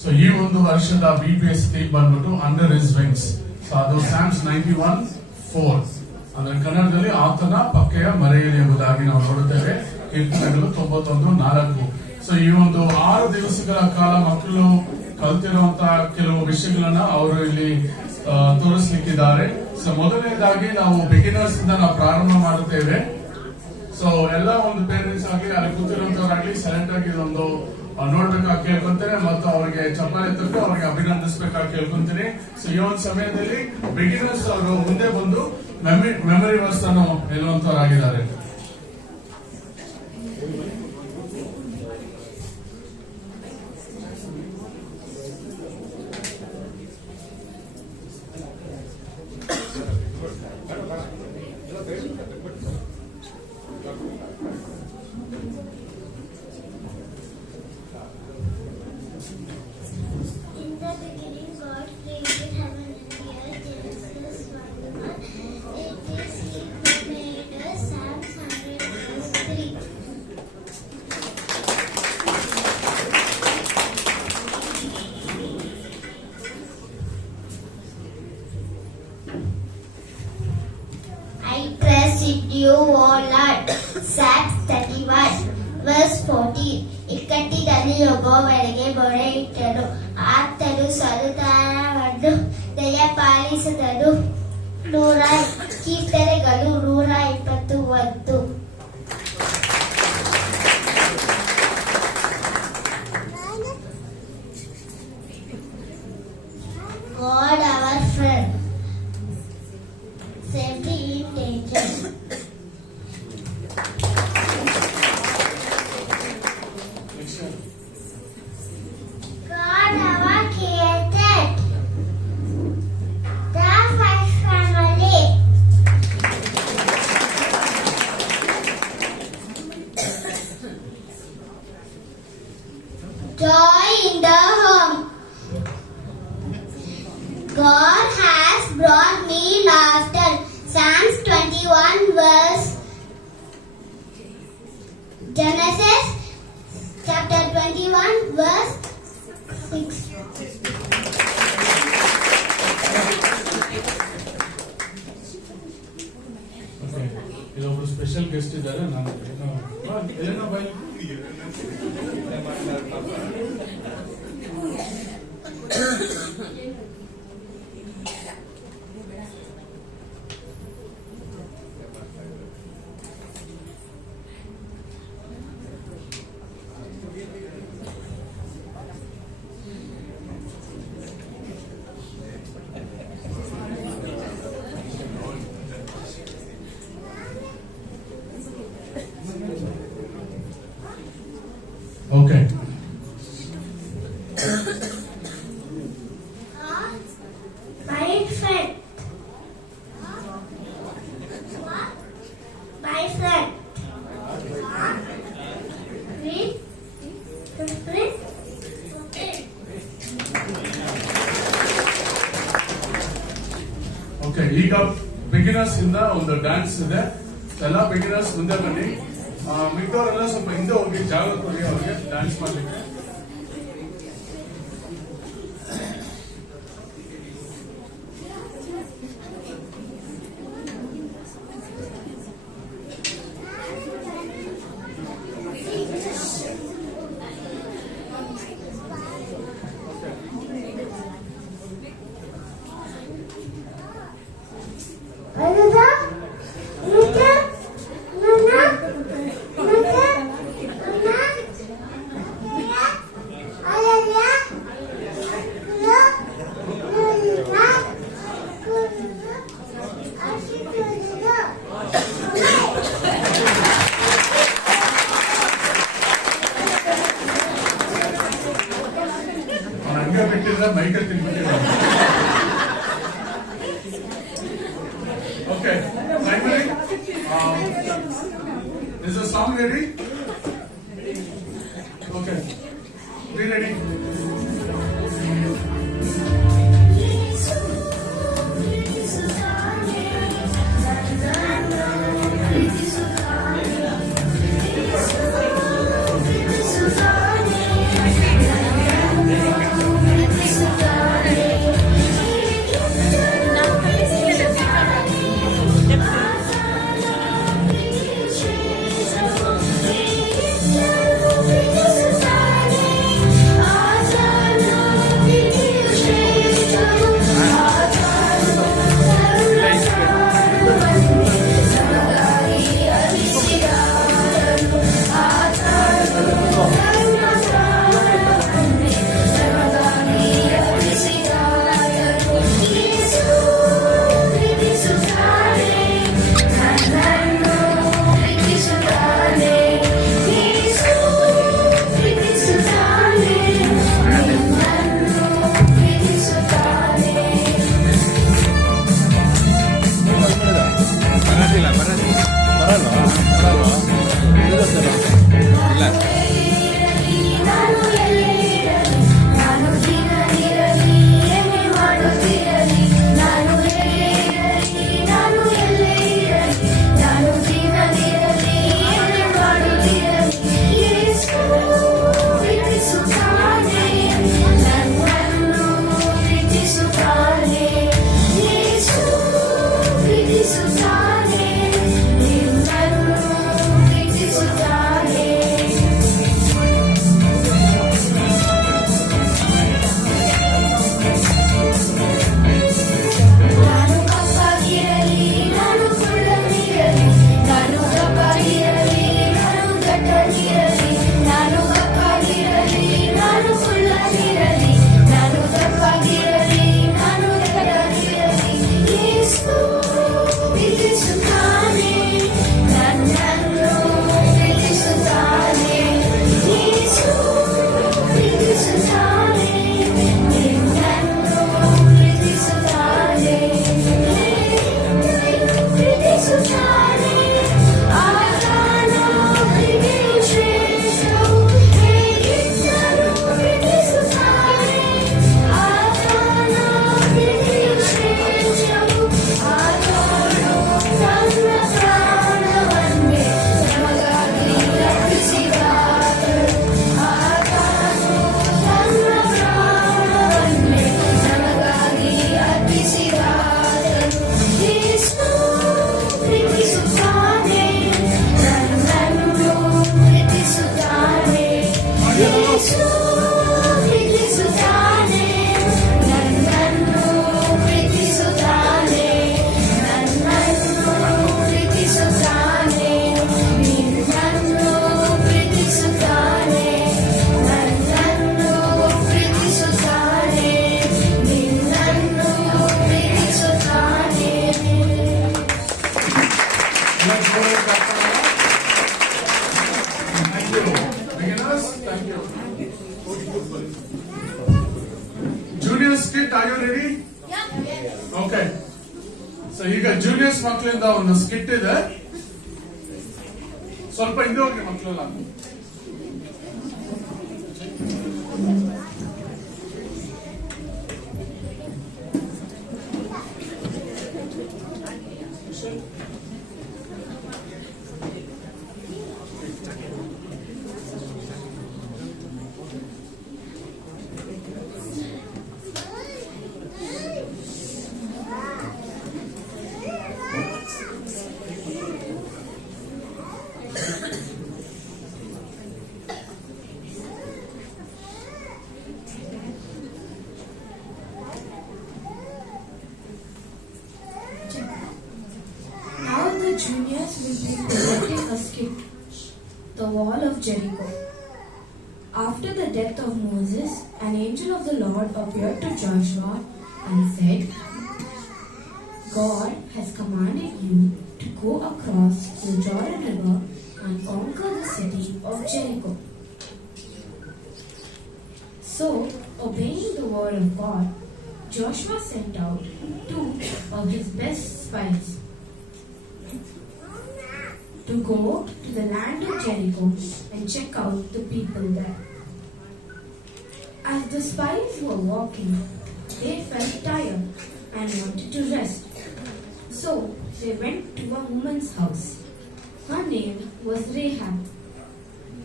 So ಈ ಒಂದು ವರ್ಷದ BPS ಥೀಮ್ ಬಂದ್ಬಿಟ್ಟು ಅಂಡರ್ ಹಿಸ್ ವಿಂಗ್ಸ್. ಸೊ ಅದು ಸ್ಯಾಮ್ಸ್ 91:4 ಅಂದ್ರೆ ಕನ್ನಡದಲ್ಲಿ ಆತನ ಪಕ್ಕೆಯ ಮರೆಯಲ್ಲಿ ಎಂಬುದಾಗಿ ನಾವು ನೋಡುತ್ತೇವೆ. ಕೀರ್ತನೆಗಳು 91:4. ಸೊ ಈ ಒಂದು 6 ದಿವಸಗಳ ಕಾಲ ಮಕ್ಕಳು ಕಲ್ತಿರುವಂತಹ ಕೆಲವು ವಿಷಯಗಳನ್ನ ಅವರು ಇಲ್ಲಿ ತೋರಿಸ್ಲಿಕ್ಕಿದ್ದಾರೆ. ಸೊ ಮೊದಲನೇದಾಗಿ ನಾವು ಬಿಗಿನರ್ಸ್ ಇಂದ ನಾವು ಪ್ರಾರಂಭ ಮಾಡುತ್ತೇವೆ. ಸೊ ಎಲ್ಲ ಒಂದು ಪೇರೆಂಟ್ಸ್ ಆಗಲಿ ಅಲ್ಲಿ ಕೂತಿರುವಂತವರಾಗ್ಲಿ ಸೈಲೆಂಟ್ ಆಗಿ ಇದೊಂದು ನೋಡ್ಬೇಕಾಗಿ ಕೇಳ್ಕೊಂತೀನಿ ಮತ್ತು ಅವರಿಗೆ ಚಪ್ಪಾಳೆ ತಟ್ಟು ಅವರಿಗೆ ಅಭಿನಂದಿಸಬೇಕಾಗಿ ಕೇಳ್ಕೊಂತೀನಿ. ಸೊ ಈ ಒಂದು ಸಮಯದಲ್ಲಿ ಬಿಗಿನರ್ಸ್ ಅವರು ಮುಂದೆ ಬಂದು ಮೆಮರಿ ವರ್ಸ್ ಅನ್ನು ಹೇಳುವಂತವರಾಗಿದ್ದಾರೆ. You, O Lord. Psalms 31 verse 14. ಇಕ್ಕಟ್ಟಿನಲ್ಲಿ ಒಬ್ಬೊಬ್ಬರಿಗೆ ಮೊರೆ ಇಟ್ಟನು, ಆತನು ಸಂತಾನವನ್ನು ದಯಪಾಲಿಸಿದನು. ಕೀರ್ತನೆಗಳು 121. God our friend, safety in danger. God our creator, the first family. Joy in the home. God has brought me laughter. Psalms 21 verse Genesis chapter 21 verse 6. ಇದೊಬ್ರು special guest ಇದ್ದಾರೆ. ನಾನು Okay. My friend. My friend. Read. Friend. Okay, ಈಗ beginners ಇಂದ ಒಂದು dance ಇದೆ. ಎಲ್ಲ beginners ಮುಂದೆ ಬನ್ನಿ. ಮಿಕ್ಕವರೆಲ್ಲ ಸ್ವಲ್ಪ ಹಿಂದೆ ಹೋಗಿ ಜಾಗ ಕೊಡಿ ಅವ್ರಿಗೆ ಡ್ಯಾನ್ಸ್ ಮಾಡ್ಲಿಕ್ಕೆ. Michael ತಿನ್ಬಿಟ್ಟಿದ್ದಾರೆ. Okay, primary. Is the song ready? Okay, be ready. Juniors kid, are you ready? Okay. So ಈಗ ಜೂನಿಯರ್ಸ್ ಮಕ್ಕಳಿಂದ ಒಂದು ಸ್ಕಿಟ್ ಇದೆ, ಸ್ವಲ್ಪ ಹಿಂದೆ ಹೋಗಿ ಮಕ್ಕಳೆಲ್ಲ. Now the juniors will be presenting a skit, The Wall of Jericho. After the death of Moses, an angel of the Lord appeared to Joshua and said, God has commanded you to go across the Jordan River and conquer the city of Jericho. So, obeying the word of God, Joshua sent out 2 of his best spies to go to the land of Jericho and check out the people there. As the spies were walking, they felt tired and wanted to rest. So they went to a woman's house. Her name was Rahab.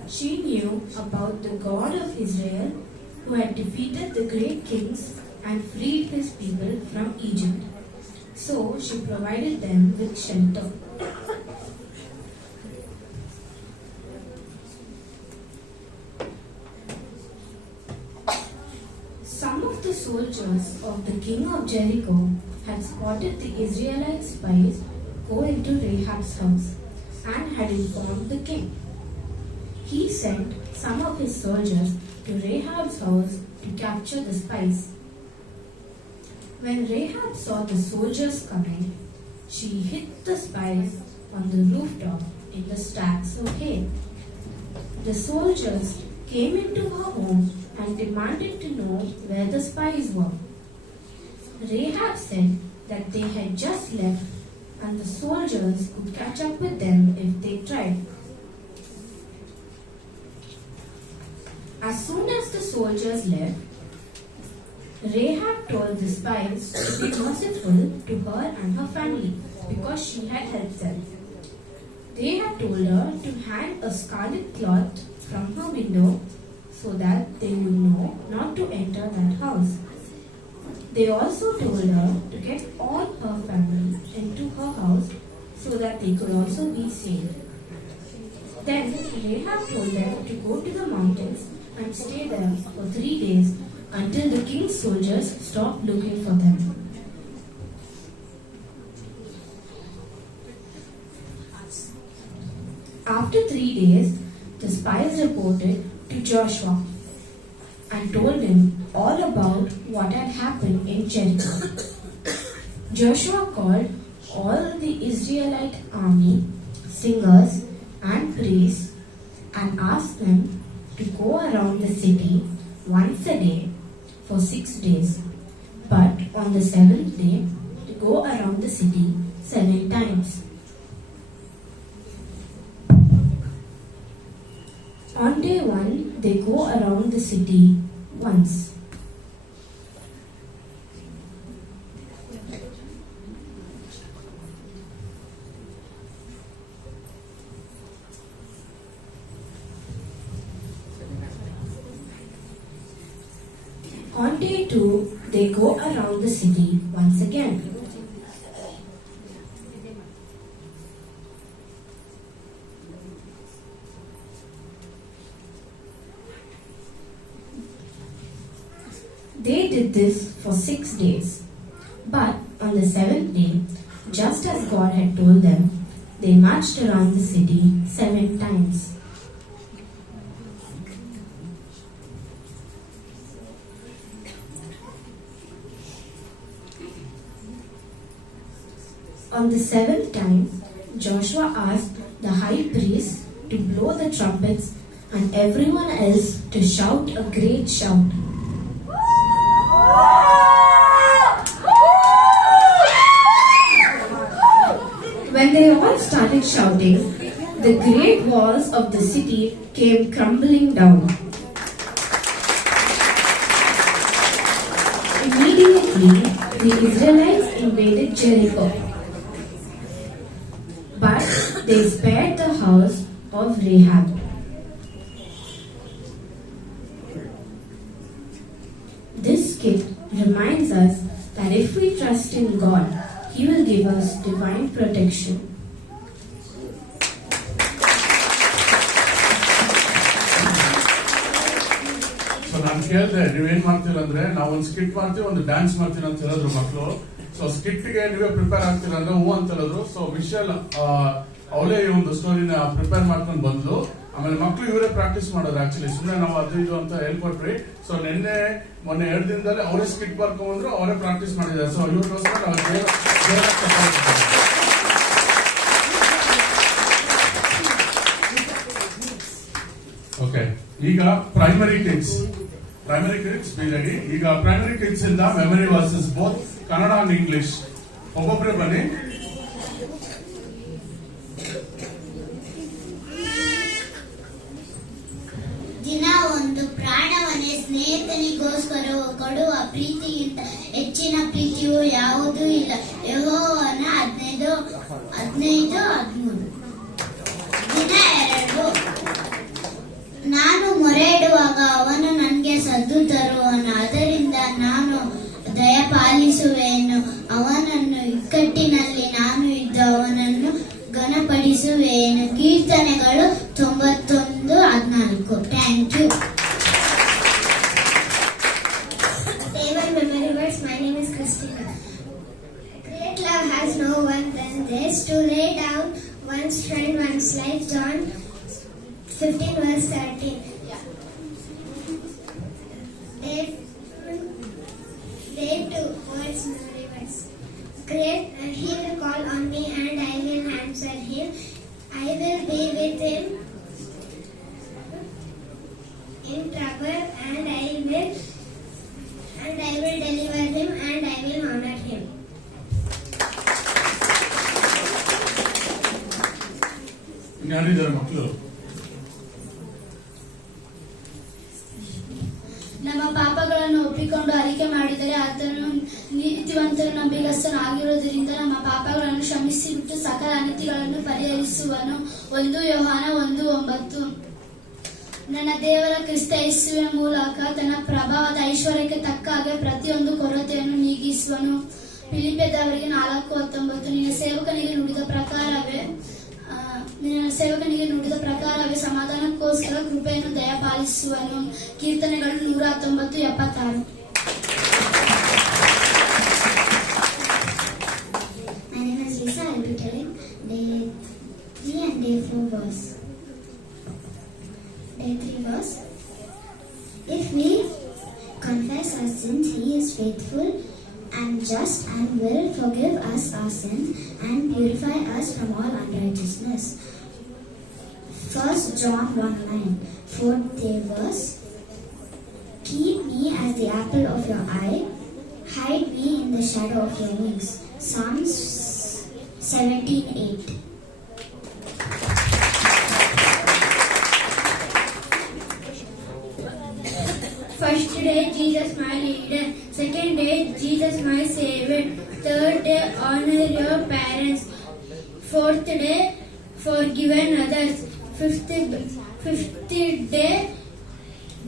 She knew about the God of Israel who had defeated the great kings and freed his people from Egypt. So she provided them with shelter. Some of the soldiers of the king of Jericho had spotted the Israelite spies go into Rahab's house and had informed the king. He sent some of his soldiers to Rahab's house to capture the spies. When Rahab saw the soldiers coming, she hid the spies on the rooftop in the stacks of hay. The soldiers came into her home and demanded to know where the spies were. Rahab said that they had just left and the soldiers could catch up with them if they tried. As soon as the soldiers left, Rahab told the spies to be merciful to her and her family because she had helped them. They had told her to hang a scarlet cloth from her window so that they would know not to enter that house. They also told her to get all her family into her house so that they could also be saved. Then Rahab told them to go to the mountains and stay there for 3 days until the king's soldiers stopped looking for them. After 3 days, the spies reported to Joshua and told him all about what had happened in Jericho. Joshua called all the Israelite army, singers and priests and asked them to go around the city once a day for 6 days, but on the 7th day to go around the city 7 times. On day 1, they go around the city once. On day 2, they go around the city once again. They did this for 6 days. But on the 7th day, just as God had told them, they marched around the city 7 times. On the 7th time, Joshua asked the high priest to blow the trumpets and everyone else to shout a great shout. When they all started shouting, the great walls of the city came crumbling down. Immediately, the Israelites invaded Jericho. But they spared the house of Rahab. This skit reminds us that if we trust in God, He will give us divine protection. So ನಾನು ಕೇಳಿದೆ ನೀವೇನ್ ಮಾಡ್ತೀರ ಅಂದ್ರೆ ನಾವು ಒಂದು skit ಮಾಡ್ತೀವಿ ಒಂದು dance ಮಾಡ್ತೀವಿ ಅಂತ ಹೇಳಿದ್ರು ಮಕ್ಕಳು. ಸೊ ಸ್ಕಿಟ್ಗೆ ನೀವೇ ಪ್ರಿಪೇರ್ ಆಗ್ತೀರ ಅಂದ್ರೆ ಹೂ ಅಂತ ಹೇಳಿದ್ರು. ಸೊ ವಿಶಾಲ್ ಅವಳೇ ಈ ಒಂದು ಸ್ಟೋರಿನ ಪ್ರಿಪೇರ್ ಮಾಡ್ಕೊಂಡು ಬಂದ್ಲು. ಆಮೇಲೆ ಮಕ್ಳು ಇವರೇ ಪ್ರಾಕ್ಟೀಸ್ ಮಾಡೋದು ಆಕ್ಚುಲಿ, ಸುಮ್ಮನೆ ನಾವು ಅದು ಇದು ಅಂತ ಹೇಳ್ಕೊಟ್ರಿ. ಸೊ ಮೊನ್ನೆ 2 ದಿನದಲ್ಲಿ ಅವರೇ ಸ್ಕಿಟ್ ಬರ್ಕೊಂಡ್ಬಂದ್ರು, ಅವರೇ ಪ್ರಾಕ್ಟೀಸ್ ಮಾಡಿದ್ದಾರೆ. ಸೊ ಇವ್ರಿಗೋಸ್ಕರ ನಾವು ಓಕೆ. ಈಗ ಪ್ರೈಮರಿ ಕಿಡ್ಸ್ ಬಿ ರೆಡಿ. ಈಗ ಪ್ರೈಮರಿ ಕಿಡ್ಸ್ ಇಂದ memory versus both Kannada and English ಒಬ್ಬೊಬ್ರೆ ಬನ್ನಿ. ದಿನ ಒಂದು ಪ್ರಾಣವನ್ನೇ ಸ್ನೇಹಿತನಿಗೋಸ್ಕರ ಕೊಡುವ ಪ್ರೀತಿಗಿಂತ ಹೆಚ್ಚಿನ ಪ್ರೀತಿಯು ಯಾವುದೂ ಇಲ್ಲ. ಯೆಹೋವನ 15:13. ದಿನ 2. ನಾನು ಮೊರೆ ಇಡುವಾಗ ಅವನು ನನಗೆ ಸದ್ದು ತರುವನು, ಅದರಿಂದ ನಾನು ದಯಪಾಲಿಸುವೆನು. ಅವನನ್ನು ಇಕ್ಕಟ್ಟಿನಲ್ಲಿ ನಾನು ಇದ್ದು ಅವನನ್ನು ಘನಪಡಿಸುವೆನು. ಕೀರ್ತನೆಗಳು 91:14. Thank you. Table memory words. My name is Christina. Great love has no one than this, to lay down one's friend, one's life. John 15:13. Day 2 words memory words. Great, he will call on me and I will answer him. I will be with him in trouble and I will deliver him and I will honor him. ಯಾರಿದ್ದಾರೆ ಮಕ್ಕಳು? ನಮ್ಮ ಪಾಪಗಳನ್ನು ಒಪ್ಪಿಕೊಂಡು ಅರಿಕೆ ಮಾಡಿದರೆ ಆತನು ನೀತಿವಂತರು ನಂಬಿಗಸ್ತನಾಗಿರುವುದರಿಂದ ನಮ್ಮ ಪಾಪಗಳನ್ನು ಕ್ಷಮಿಸಿಬಿಟ್ಟು ಸಕಲ ಅನೀತಿಗಳನ್ನು ಪರಿಹರಿಸುವನು. 1 ಯೋಹಾನ 1:9. ನನ್ನ ದೇವರ ಕ್ರಿಸ್ತ ಯೇಸುವಿನ ಮೂಲಕ ತನ್ನ ಪ್ರಭಾವದ ಐಶ್ವರ್ಯಕ್ಕೆ ತಕ್ಕ ಹಾಗೆ ಪ್ರತಿಯೊಂದು ಕೊರತೆಯನ್ನು ನೀಗಿಸುವನು. ಫಿಲಿಪ್ಪಿಯದವರಿಗೆ 4:19. ನಿನ್ನ ಸೇವಕನಿಗೆ ನುಡಿದ ಪ್ರಕಾರವೇ ಸಮಾಧಾನಕ್ಕೋಸ್ಕರ ಕೃಪೆಯನ್ನು ದಯಪಾಲಿಸುವನು. ಕೀರ್ತನೆಗಳು 119:76. My name is Lisa. I will be telling day 3 and day 4 verse. Day 3 verse. If we confess our sins, He is faithful and just and will forgive us our sins and purify us from all unrighteousness. 1 John 1:9. 4th day verse. Keep me as the apple of your eye, hide me in the shadow of your wings. Psalms 17:8. First day, Jesus my leader. Second day, Jesus my savior. Third day, honor your parents. Fourth day, forgiven others. Fifth day,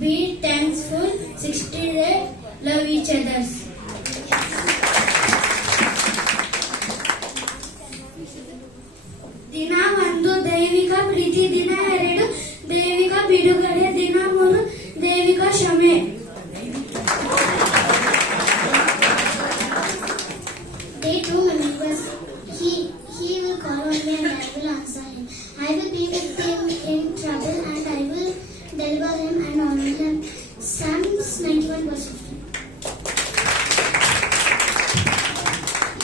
be thankful. 6th day, love each others. ದಿನ 1 ದೈವಿಕ ಪ್ರೀತಿ, ದಿನ 2 ದೈವಿಕ ಬಿಡುಗಡೆ, ದಿನ 3 ದೈವಿಕ ಕ್ಷಮೆ. Day 2 remembers he will call on me and I will answer him. I will be with him in trouble and I will deliver him and honor him. Psalms 91:15.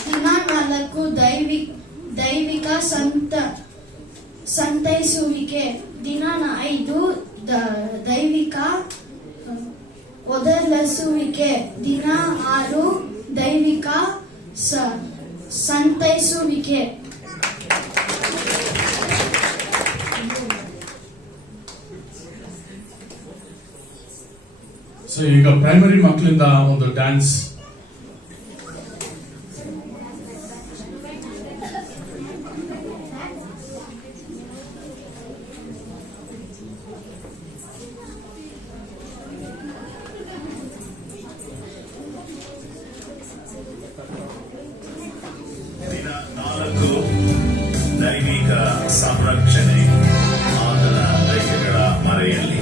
ದಿನ 4 ದೈವಿಕ ಸಂತೈಸುವಿಕೆ, ದಿನ 5 ದೈವಿಕ ಒದಗಿಸುವಿಕೆ. ದಿನ 6 ದೈವಿಕ ಸಂತೈಸುವಿಕೆ. ಸೊ ಈಗ ಪ್ರೈಮರಿ ಮಕ್ಕಳಿಂದ ಒಂದು ಡ್ಯಾನ್ಸ್. ದಿನ 4 ದೈವಿಕ ಸಂರಕ್ಷಣೆ. ಆತನ ರೆಕ್ಕೆಗಳ ಮರೆಯಲ್ಲಿ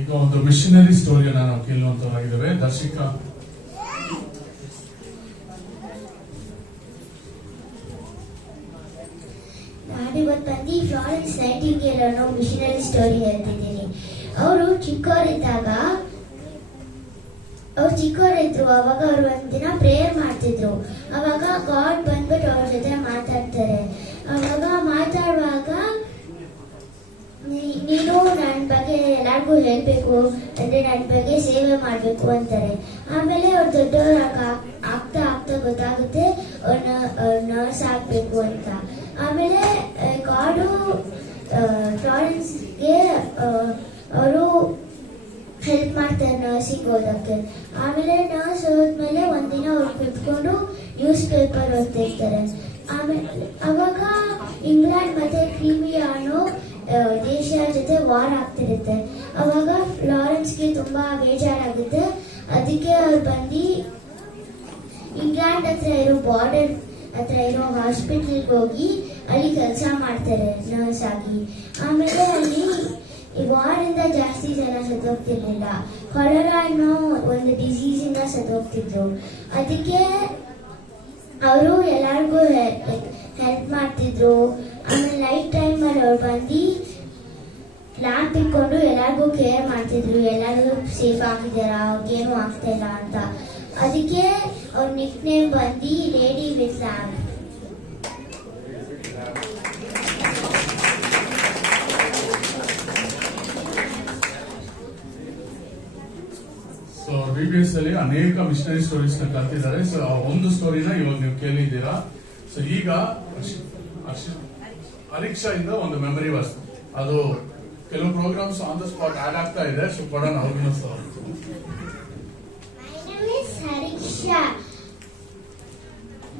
ಈಗ ಒಂದು ಮಿಷನರಿ ಸ್ಟೋರಿಯನ್ನ ನಾವು ಕೇಳುವಂತವಾಗಿದ್ದೇವೆ. ದರ್ಶಿಕಾ. ನಾನಿವತ್ತು ಬಂದು ಫ್ಲಾರೆನ್ಸ್ ನೈಟಿಂಗೇಲ್ ಅನ್ನೋ ಮಿಷನರಿ ಸ್ಟೋರಿ ಹೇಳ್ತಿದ್ದೀನಿ. ಅವರು ಚಿಕ್ಕವರಿದ್ರು. ಅವಾಗ ಅವರು ಒಂದಿನ ಪ್ರೇಯರ್ ಮಾಡ್ತಿದ್ರು. ಅವಾಗ ಗಾಡ್ ಬಂದ್ಬಿಟ್ಟು ಅವ್ರ ಜೊತೆ ಮಾತಾಡ್ತಾರೆ. ಅವಾಗ ಮಾತಾಡುವಾಗ ನೀನು ನನ್ನ ಬಗ್ಗೆ ಎಲ್ಲರಿಗೂ ಹೇಳ್ಬೇಕು, ಅಂದ್ರೆ ನನ್ನ ಬಗ್ಗೆ ಸೇವೆ ಮಾಡ್ಬೇಕು ಅಂತಾರೆ. ಆಮೇಲೆ ಅವ್ರು ದೊಡ್ಡವ್ರು ಆಗ್ತಾ ಗೊತ್ತಾಗುತ್ತೆ ನರ್ಸ್ ಆಗ್ಬೇಕು ಅಂತ. ಆಮೇಲೆ ಗಾಡು ಫ್ಲಾರೆನ್ಸ್ಗೆ ಅವರು ಹೆಲ್ಪ್ ಮಾಡ್ತಾರೆ ನರ್ಸಿಂಗ್ ಓದಕ್ಕೆ. ಆಮೇಲೆ ನರ್ಸ್ ಹೋದ್ಮೇಲೆ ಒಂದಿನ ಅವ್ರು ಕುತ್ಕೊಂಡು ನ್ಯೂಸ್ ಪೇಪರ್ ಓದ್ತಿರ್ತಾರೆ. ಆಮೇಲೆ ಅವಾಗ ಇಂಗ್ಲೆಂಡ್ ಮತ್ತೆ ಕ್ರೀಮಿಯಾ ಅನ್ನೋ ದೇಶ ಜೊತೆ ವಾರ್ ಆಗ್ತಿರುತ್ತೆ. ಅವಾಗ ಫ್ಲಾರೆನ್ಸ್ಗೆ ತುಂಬಾ ಬೇಜಾರಾಗುತ್ತೆ. ಅದಕ್ಕೆ ಅವ್ರು ಬಂದು ಇಂಗ್ಲೆಂಡ್ ಹತ್ರ ಇರೋ ಬಾರ್ಡರ್ ಹತ್ರ ಇರೋ ಹಾಸ್ಪಿಟಲ್ಗೆ ಹೋಗಿ ಅಲ್ಲಿ ಕೆಲಸ ಮಾಡ್ತಾರೆ ನರ್ಸ್ ಆಗಿ. ಆಮೇಲೆ ಅಲ್ಲಿ ವಾರಿಂದ ಜಾಸ್ತಿ ಜನ ಸತ್ತೋಗ್ತಿರ್ಲಿಲ್ಲ. ಕೊಲೆರಾ ಅನ್ನೋ ಒಂದು ಡಿಸೀಸ್ ಇಂದ ಸತ್ತೋಗ್ತಿದ್ರು. ಅದಕ್ಕೆ ಅವರು ಎಲ್ಲರಿಗೂ ಹೆಲ್ಪ್ ಮಾಡ್ತಿದ್ರು. ಆಮೇಲೆ ನೈಟ್ ಟೈಮ್ ಅಲ್ಲಿ ಅವ್ರು ಬಂದು ಲ್ಯಾಂಪ್ ಇಟ್ಕೊಂಡು ಎಲ್ಲರಿಗೂ ಕೇರ್ ಮಾಡ್ತಿದ್ರು, ಎಲ್ಲರಿಗೂ ಸೇಫ್ ಆಗಿದಾರ, ಅವ್ರಿಗೇನು ಆಗ್ತಾ ಇಲ್ಲ ಅಂತ. ಅದಕ್ಕೆ Our nickname Bandi, Ready with Love. So VBS ಅಲ್ಲಿ ಅನೇಕ ಮಿಷನರಿ ಸ್ಟೋರೀಸ್ ನ ಕಲ್ತಿದ್ದಾರೆ. ಸೊ ಆ ಒಂದು ಸ್ಟೋರಿನ ಇವಾಗ ನೀವು ಕೇಳಿದ್ದೀರಾ. ಸೊ ಈಗ ಪರೀಕ್ಷಾ ಇಂದ ಒಂದು ಮೆಮರಿ ವರ್ಸ್, ಅದು ಕೆಲವು programs on the spot add ಆಗ್ತಾ ಇದೆ. ಸೊ ಕೊಡೋಣ ಅವ್ರಿಗೂ ಸಹ. My name is Hariksha.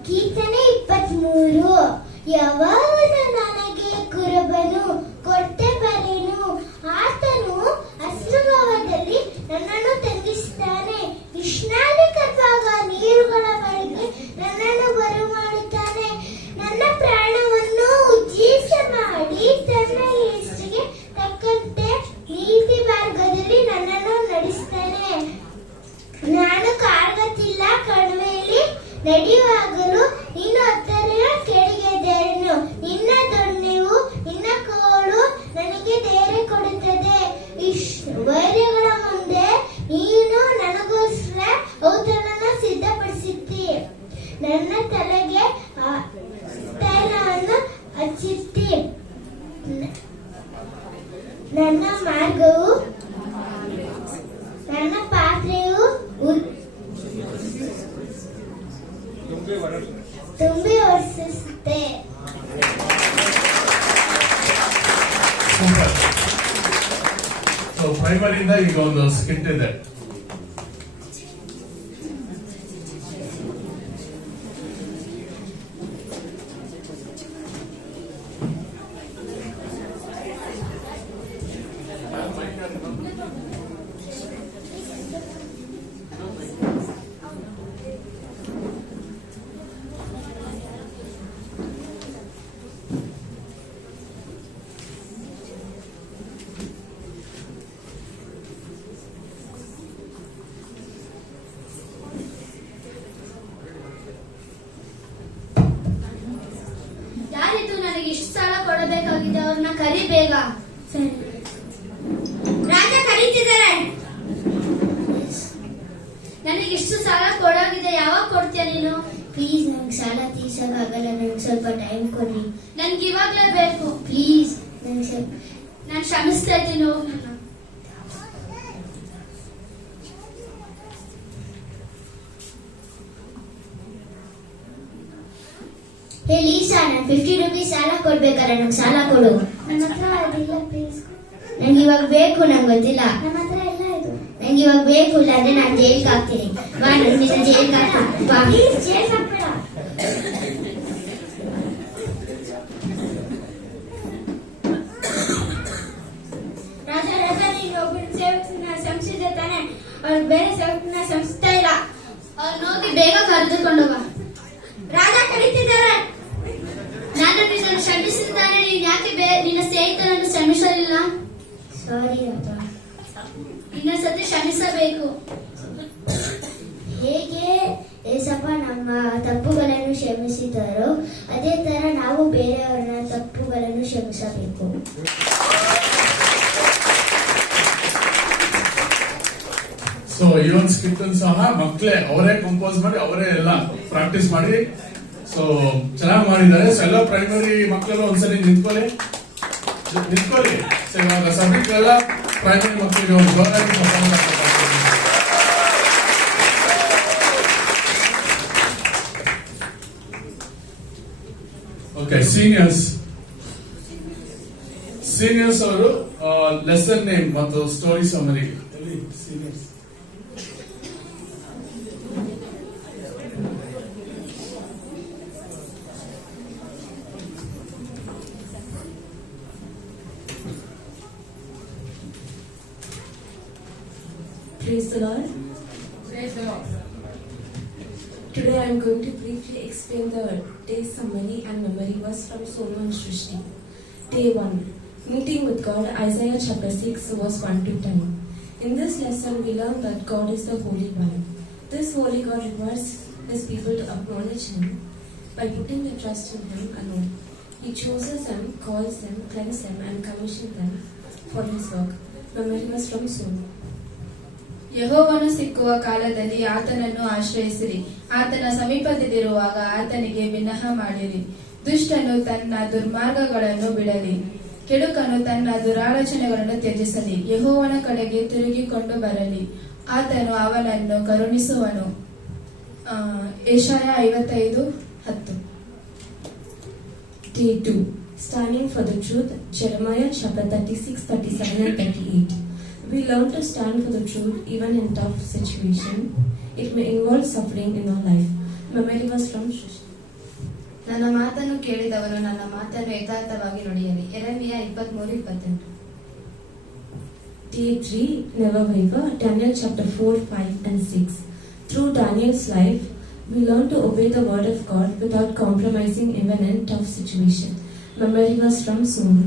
ಕೀರ್ತನೆ 23. ಯಾವಾಗಲೂ ನನಗೆ ಕುರುಬನು ಕೊಟ್ಟೆ ಬರೆನು, ಆತನು ಅಸ್ತ್ರಗಾವದಲ್ಲಿ ನನ್ನನ್ನು ತಂಗಿಸುತ್ತಾನೆ, ವಿಶ್ರಾಂತಿಕವಾದ ನೀರುಗಳ ಬಳಿಗೆ ನನ್ನನ್ನು ಬರಮಾಡುತ್ತಾನೆ, ನನ್ನ ಪ್ರಾಣವನ್ನು ಉಜ್ಜೀಸ ಮಾಡಿ ತನ್ನ ಹೆಸರಿಗೆ ತಕ್ಕಂತೆ ನೀತಿ ಮಾರ್ಗದಲ್ಲಿ ನನ್ನನ್ನು ನಡೆಸುತ್ತಾನೆ. ನಾನು ಕಾರ್ಗತ್ತಿಲ್ಲ, ಕಣಿವೆಯಲ್ಲಿ ನಡೆಯುವಾಗಲೂ ನಿನ್ನ ಹತ್ತಿರ ಕೆಳಗೆದೆನು, ನಿನ್ನ ದೊಣ್ಣೆಯು ನಿನ್ನ ಕೋಲು ನನಗೆ ಧೈರ್ಯ ಕೊಡುತ್ತದೆ. ವೈರ್ಯಗಳ ಮುಂದೆ ನೀನು ನನಗೋಸ್ಕರ ಔತಣವನ್ನು ಸಿದ್ಧಪಡಿಸುತ್ತಿ, ನನ್ನ ತಲೆಗೆ ತೈಲವನ್ನು ಹಚ್ಚುತ್ತಿ, ನನ್ನ ಮಾರ್ಗವು ನನ್ನ ಪಾತ್ರೆಯು ತುಂಬಿ ವರ್ಷಿಸುತ್ತೆ. ಸೂಪರ್. ಸೊ ಪ್ರೈಮರಿಯಿಂದ ಈಗ ಒಂದು ಸ್ಕಿಟ್ ಇದೆ. ಯಾರಿದು ನನಗೆ ಇಷ್ಟು ಸಾಲ ಕೊಡಬೇಕಾಗಿದೆ, ಅವ್ರನ್ನ ಕರಿ ಬೇಗ. ರಾಜ ಕರೀತಿದ್ದಾರೆ. ನನಗೆ ಇಷ್ಟು ಸಾಲ ಕೊಡೋಗಿದೆ, ಯಾವಾಗ ಕೊಡ್ತೀಯ ನೀನು? ಪ್ಲೀಸ್, ನಂಗೆ ಸಾಲ ತೀರ್ಸೋಕ್ಕಾಗಲ್ಲ, ನಂಗೆ ಸ್ವಲ್ಪ ಟೈಮ್ ಕೊಡಿ. ನನ್ಗೆ ಇವಾಗ್ಲೇ ಬೇಕು. ಪ್ಲೀಸ್, ನಂಗೆ ಸ್ವಲ್ಪ ನಾನು ಕ್ಷಮಿಸ್ತಾ ಇದ್ದೀನಿ, ಹೋಗ್ ನನ್ನ. ಹೇ ಲೀಸಾ, ನಾನು 50 ರೂಪೀಸ್ ಸಾಲ ಕೊಡ್ಬೇಕಾರೆ ನಂಗೆ ಸಾಲ ಕೊಡು. ನನ್ನ ಹತ್ರ ಅದಿಲ್ಲ, ಪ್ಲೀಸ್. ನಂಗೆ ಇವಾಗ ಬೇಕು, ನಂಗೆ ಗೊತ್ತಿಲ್ಲ. ನನ್ನ ಹತ್ರ ಎಲ್ಲ ಇದು. ನಂಗೆ ಇವಾಗ ಬೇಕು, ಇಲ್ಲ ಅಂದ್ರೆ ನಾನು ಜೈಲ್ಗೆ ಹಾಕ್ತೀನಿ. ಬಾ, ನನ್ನ ಜೈಲ್ಗೆ ಹಾಕ್ತೀನಿ. ಬಾ, ಪ್ಲೀಸ್, ಜೈಲ್ ಹಾಕ್ಬೇಡ. ರಾಜ ರಾಜ, ನೀನು ಒಬ್ಬನ ಸೇವಕನ ಸಂಸಿದೆ ತಾನೆ, ಅವ್ರು ಬೇರೆ ಸೇವಕನ ಸಂಸ್ತಾ ಇಲ್ಲ. ಅವ್ರನ್ನ ಹೋಗಿ ಬೇಗ ಕರೆದುಕೊಂಡು ಬಾ. ರಾಜ ಕರೀತಿದ್ದಾರೆ. ನಾನು ನಿನ್ನನ್ನು ಕ್ಷಮಿಸಿದ್ದಾನೆ, ನೀನು ಯಾಕೆ ನಿನ್ನ ಸ್ನೇಹಿತರನ್ನು ಕ್ಷಮಿಸಲಿಲ್ಲ? ಸಾರಿ ಅಪ್ಪ. ಇನ್ನೊಂದ್ಸತಿ ಕ್ಷಮಿಸಬೇಕು. ಹೇಗೆ ಏಸಪ್ಪ ನಮ್ಮ ತಪ್ಪುಗಳನ್ನು ಕ್ಷಮಿಸಿದರೋ ಅದೇ ತರ ನಾವು ಬೇರೆಯವರ ತಪ್ಪುಗಳನ್ನು ಕ್ಷಮಿಸಬೇಕು. ಸೊ ಈ ಒಂದು ಸ್ಕಿಟ್ ಸಹ ಮಕ್ಕಳೇ ಅವರೇ ಕಂಪೋಸ್ ಮಾಡಿ ಅವರೇ ಎಲ್ಲ ಪ್ರಾಕ್ಟೀಸ್ ಮಾಡಿ ಸೊ ಚೆನ್ನಾಗಿ ಮಾಡಿದ್ದಾರೆ. ಸೊ ಎಲ್ಲ ಪ್ರೈಮರಿ ಮಕ್ಕಳು ಒಂದ್ಸರಿ ನಿಂತ್ಕೊಳ್ಳಿ. ಸೊ ಇವಾಗ ಸಬ್ಜೆಕ್ಟ್ ಪ್ರೈಮರಿ ಮಕ್ಕಳಿಗೆ ಒಂದು ಗೌರವ. ಓಕೆ, ಸೀನಿಯರ್ಸ್ ಅವರು ಲೆಸನ್ ನೇಮ್ ಮತ್ತು story summary. Seniors Praise the Lord. Praise the Lord. Today I am going to briefly explain the day summary and memory verse from Solomon Shrishti. Day 1. Meeting with God, Isaiah chapter 6 verse 1 to 10. In this lesson we learn that God is the Holy One. This Holy God requires His people to acknowledge Him by putting their trust in Him alone. He chooses them, calls them, cleanses them and commissions them for His work. Memory verse from Solomon. ಯೆಹೋವನು ಸಿಕ್ಕುವ ಕಾಲದಲ್ಲಿ ಆತನನ್ನು ಆಶ್ರಯಿಸಿರಿ. ಆತನ ಸಮೀಪದಲ್ಲಿರುವಾಗ ಆತನಿಗೆ ವಿನಃ ಮಾಡಿರಿ. ದುಷ್ಟನು ತನ್ನ ದುರ್ಮಾರ್ಗಗಳನ್ನು ಬಿಡಲಿ, ಕೆಡುಕನು ತನ್ನ ದುರಾಲೋಚನೆಗಳನ್ನು ತ್ಯಜಿಸಲಿ. ಯೆಹೋವನ ಕಡೆಗೆ ತಿರುಗಿಕೊಂಡು ಬರಲಿ, ಆತನು ಅವನನ್ನು ಕರುಣಿಸುವನು. ಯೆಶಾಯ 55:10. Day 2. Standing for the truth. Jeremiah chapter 36, 37 and 38. We learn to stand for the truth even in tough situation. It may involve suffering in our life. Memory verse from Shush. ನನ್ನ ಮಾತನ್ನು ಕೇಳಿದವನು ನನ್ನ ಮಾತನ್ನು ಯಥಾರ್ಥವಾಗಿ ನುಡಿಯಲಿ. ಯೆರೆಮೀಯ 23:28. Day 3. Never waver. Daniel chapter 4, 5 and 6. Through Daniel's life, we learn to obey the word of God without compromising even in tough situation. Memory verse from Psalm.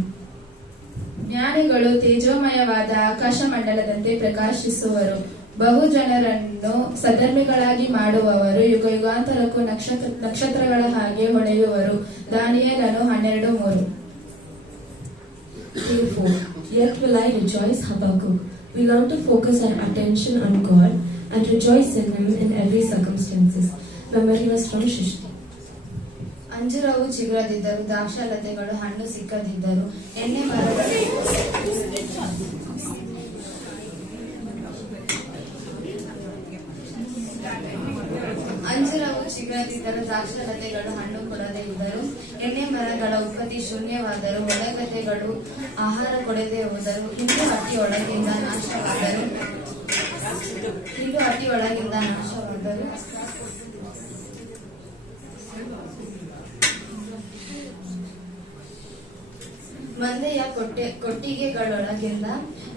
ಜ್ಞಾನಿಗಳು ತೇಜೋಮಯವಾದ ಆಕಾಶ ಮಂಡಲದಂತೆ ಪ್ರಕಾಶಿಸುವರು. ಬಹು ಜನರನ್ನು ಸಧರ್ಮಿಗಳಾಗಿ ಮಾಡುವವರು ಯುಗ ಯುಗಾಂತರಕ್ಕೂ ನಕ್ಷತ್ರಗಳ ಹಾಗೆ ಹೊಳೆಯುವರು. ದಾನಿಯೇಲನು 12:3. Day 4. Yet will I rejoice. Habakkuk. We learn to focus our attention on God and rejoice in Him in every circumstances. Memory verse from Shishti. ಅಂಜೂರವು ಚಿಗುರದಿದ್ದರು, ದ್ರಾಕ್ಷಾಲತೆಗಳು ಹಣ್ಣು ಸಿಕ್ಕದಿದ್ದರು, ಎಣ್ಣೆ ಮರಗಳು ಅಂಜೂರವು ಚಿಗುರದಿದ್ದರು, ದ್ರಾಕ್ಷಾಲತೆಗಳು ಹಣ್ಣು ಕೊಡದೇ ಇದ್ದರು, ಎಣ್ಣೆ ಮರಗಳ ಉತ್ಪತ್ತಿ ಶೂನ್ಯವಾದರು, ಒಳಗತೆಗಳು ಆಹಾರ ಕೊಡದೆ ಹೋದರು, ಹಿಂಡು ಹಟ್ಟಿ ಒಳಗಿಂದ ನಾಶವಾದರು. ಮಂದೆಯ ಕೊಟ್ಟಿಗೆಗಳೊಳಗಿಂದ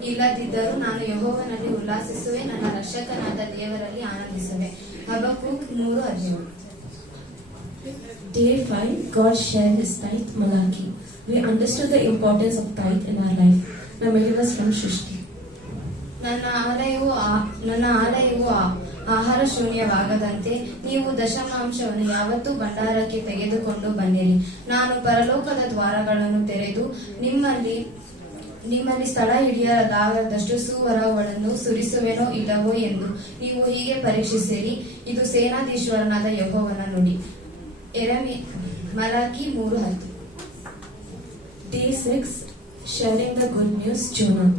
ಇಲ್ಲದಿದ್ದರೂ ನಾನು ಯೆಹೋವನಲ್ಲಿ ಉಲ್ಲಾಸಿಸುವೆ, ನನ್ನ ರಕ್ಷಕನಾದ ದೇವರಲ್ಲಿ ಆನಂದಿಸುವೆ. ಹಬಕ್ಕೂಕ್ 3:17. Day 5. God shared His tithe. Malachi. We understood the importance of tithe in our life. Memory verse from Shishti. ನನ್ನ ಆಲಯವು ಆಹಾರ ಶೂನ್ಯವಾಗದಂತೆ ನೀವು ದಶಮಾಂಶವನ್ನು ಯಾವತ್ತೂ ಭಂಡಾರಕ್ಕೆ ತೆಗೆದುಕೊಂಡು ಬನ್ನಿರಿ. ನಾನು ಪರಲೋಕದ ದ್ವಾರಗಳನ್ನು ತೆರೆದು ನಿಮ್ಮಲ್ಲಿ ಸ್ಥಳ ಹಿಡಿಯಲಾಗದಷ್ಟು ಸುವರಗಳನ್ನು ಸುರಿಸುವೆನೋ ಇಲ್ಲವೋ ಎಂದು ನೀವು ಹೀಗೆ ಪರೀಕ್ಷಿಸಿರಿ. ಇದು ಸೇನಾಧೀಶ್ವರನಾದ ಯೆಹೋವನ ನುಡಿ. Malachi 3:10. Day 6. Sharing the good news. Jonah.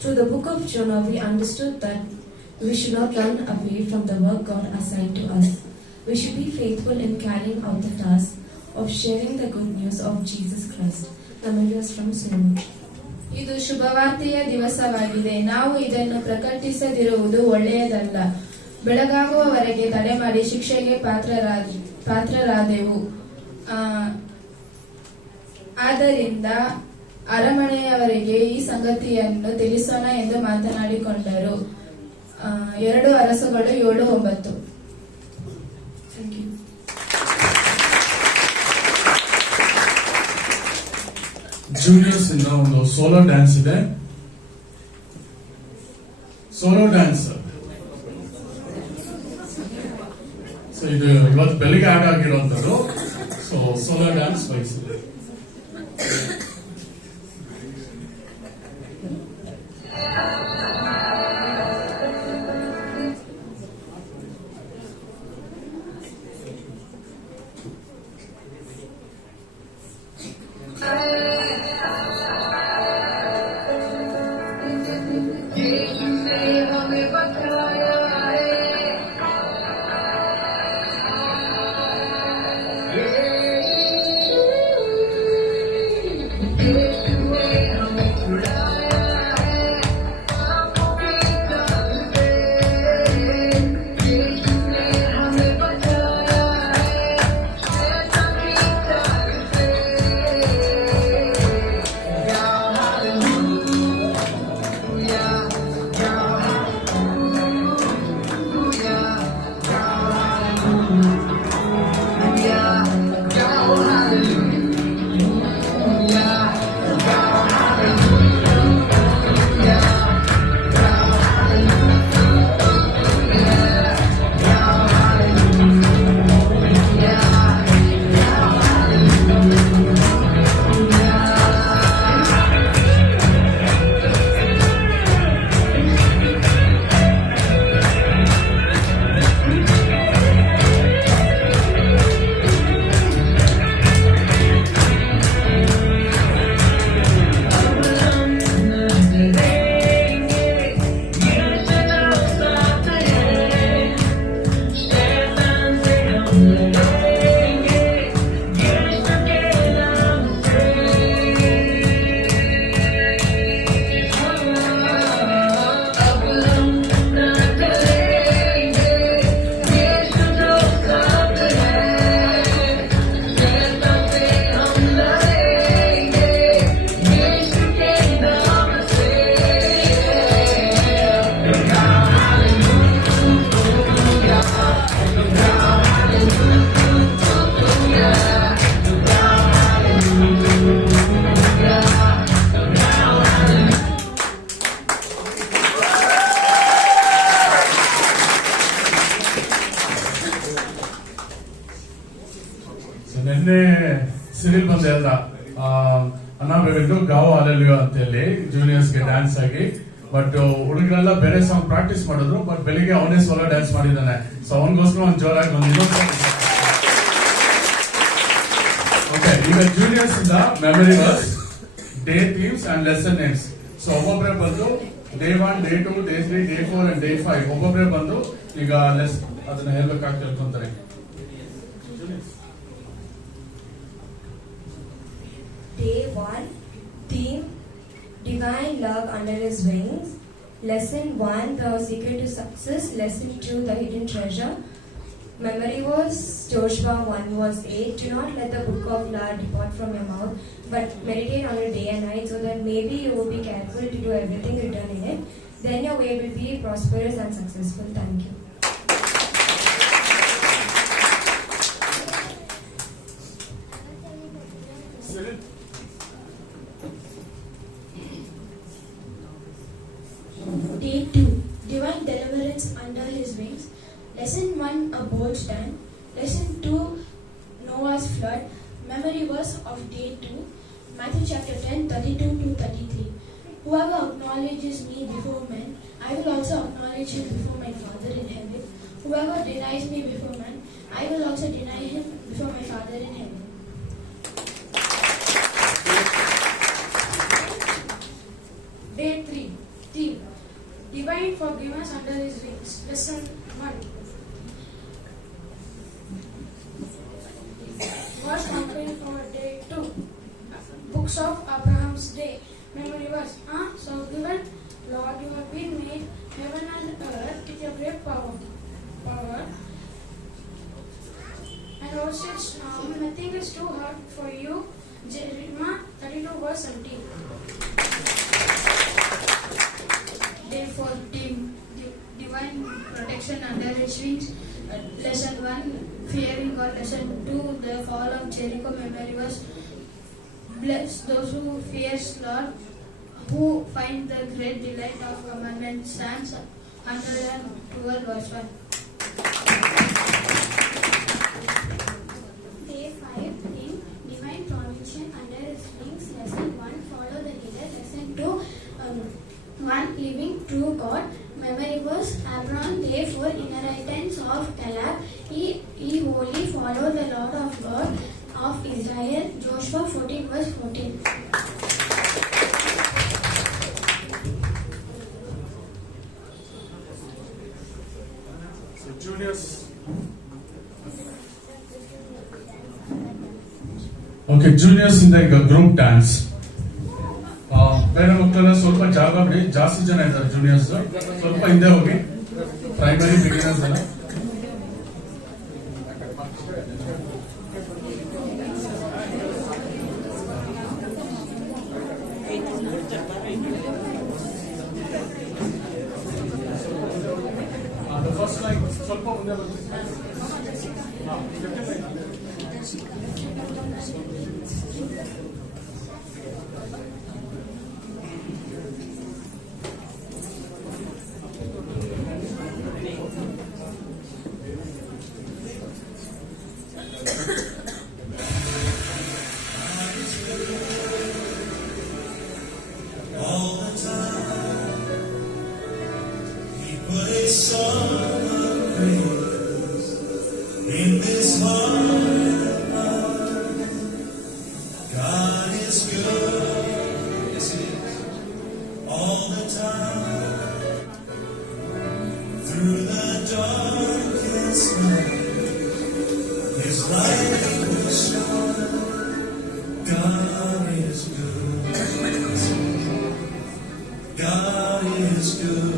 Through the book of Jonah, we understood that we should not run away from the work God assigned to us. We should be faithful in carrying out the task of sharing the good news of Jesus Christ. The memories from Solomon. ಇದು ಶುಭವಾರ್ತೆಯ ದಿವಸವಾಗಿದೆ. ನಾವು ಇದನ್ನು ಪ್ರಕಟಿಸದಿರುವುದು ಒಳ್ಳೆಯದಲ್ಲ. ಬೆಳಗಾಗುವವರೆಗೆ ತಡೆ ಮಾಡಿ ಶಿಕ್ಷೆಗೆ ಪಾತ್ರರಾದೆವು. ಆದ್ದರಿಂದ ಅರಮನೆಯವರೆಗೆ ಈ ಸಂಗತಿಯನ್ನು ತಿಳಿಸೋಣ ಎಂದು ಮಾತನಾಡಿಕೊಂಡರು. 2 ಅರಸುಗಳು 7:9. ಜೂನಿಯರ್ಸ್ ಇಂದ ಒಂದು ಸೋಲೋ ಡ್ಯಾನ್ಸ್ ಇದೆ. ಸೋಲೋ ಡ್ಯಾನ್ಸ್ ಇದು ಇವತ್ತು ಬೆಳಿಗ್ಗೆ ಆಟ ಆಗಿರುವಂತದ್ದು. ಸೋಲೋ ಡ್ಯಾನ್ಸ್ ವಹಿಸಿದೆ. ಹೇಳ್ದ ಅನ್ನ ಬೇಕಿದ್ದು ಗಾವ್ ಅಲೆಲಿಯೋ ಅಂತ ಹೇಳಿ ಜೂನಿಯರ್ಸ್ಗೆ ಡ್ಯಾನ್ಸ್ ಆಗಿ. ಬಟ್ ಹುಡುಗರೆಲ್ಲ ಬೇರೆ ಸಾಂಗ್ ಪ್ರಾಕ್ಟೀಸ್ ಮಾಡಿದ್ರು. ಬಟ್ ಬೆಳಿಗ್ಗೆ ಅವನೇ ಸೋಲೋ ಡ್ಯಾನ್ಸ್ ಮಾಡಿದ್ದಾನೆ. ಸೊ ಅವನಿಗೋಸ್ಕರ ಒಂದು ಜೋರಾಗಿ ಒಂದು ಓಕೆ. ಈಗ ಜೂನಿಯರ್ಸ್ ಇಂದ memory verse, day themes and lesson names. So ಒಬ್ಬೊಬ್ಬರೇ ಬಂದು day 1, day 2, day 3, day 4 and day 5 ಒಬ್ಬೊಬ್ಬರೇ ಬಂದು ಈಗ ಅದನ್ನ ಹೇಳ್ಬೇಕಾಗಿ ತಿಳ್ಕೊಂತಾರೆ. Day 1, theme, Divine Love Under His Wings. Lesson 1, The Secret to Success. Lesson 2, The Hidden Treasure. Memory verse, Joshua 1 verse 8. Do not let the book of law depart from your mouth, but meditate on it day and night, so that maybe you will be careful to do everything written in it. Then your way will be prosperous and successful. Thank you. Day 2, Divine Deliverance Under His Wings. Lesson 1, A Bold Stand. Lesson 2, Noah's Flood. Memory verse of Day 2, Matthew chapter 10, 32 to 33. Whoever acknowledges me before men, I will also acknowledge him before my Father in heaven. Whoever denies me before men, I will also deny him before my Father in heaven. Day 3, theme, Divine Forgiveness Under His Wings. Lesson 1. Verse content for Day 2. Books of Abraham's Day. Memory verse. So given, Lord, you have been made heaven and earth with your great power. And also now nothing is too hard for you. Jeremiah 32 verse 17. Day 4, team, Divine Protection Under His Wings. Lesson 1, Fearing God. Lesson 2, The Fall of Jericho. Memory verse. Bless those who fears Lord, who find the great delight of commandment. Psalms 112 verse 1. Day 5, theme, Divine Provision Under His Wings. Lesson 1, Follow the Leader. Lesson 2, 1, Living True God. Memory verse, Abraham. Day 4, Inheritance of Caleb. He wholly followed the Lord of God of Israel. Joshua 14 verse 14. So juniors. Okay, juniors in the group dance. ಬೇರೆ ಮಕ್ಕಳೆಲ್ಲ ಸ್ವಲ್ಪ ಜಾಗ ಬಿಡಿ. ಜಾಸ್ತಿ ಜನ ಇದ್ದಾರೆ juniors. ಸ್ವಲ್ಪ ಹಿಂದೆ ಹೋಗಿ. ಪ್ರೈಮರಿ ಬಿಗಿನರ್ಸ್ ಎಲ್ಲ ಫಸ್ಟ್ ಲೈನ್ ಸ್ವಲ್ಪ ಮುಂದೆ ಬರ್ತೀವಿ. In this heart of mine, God is good. Yes, it is. All the time, through the darkest night, His light will shine. God is good. God is good.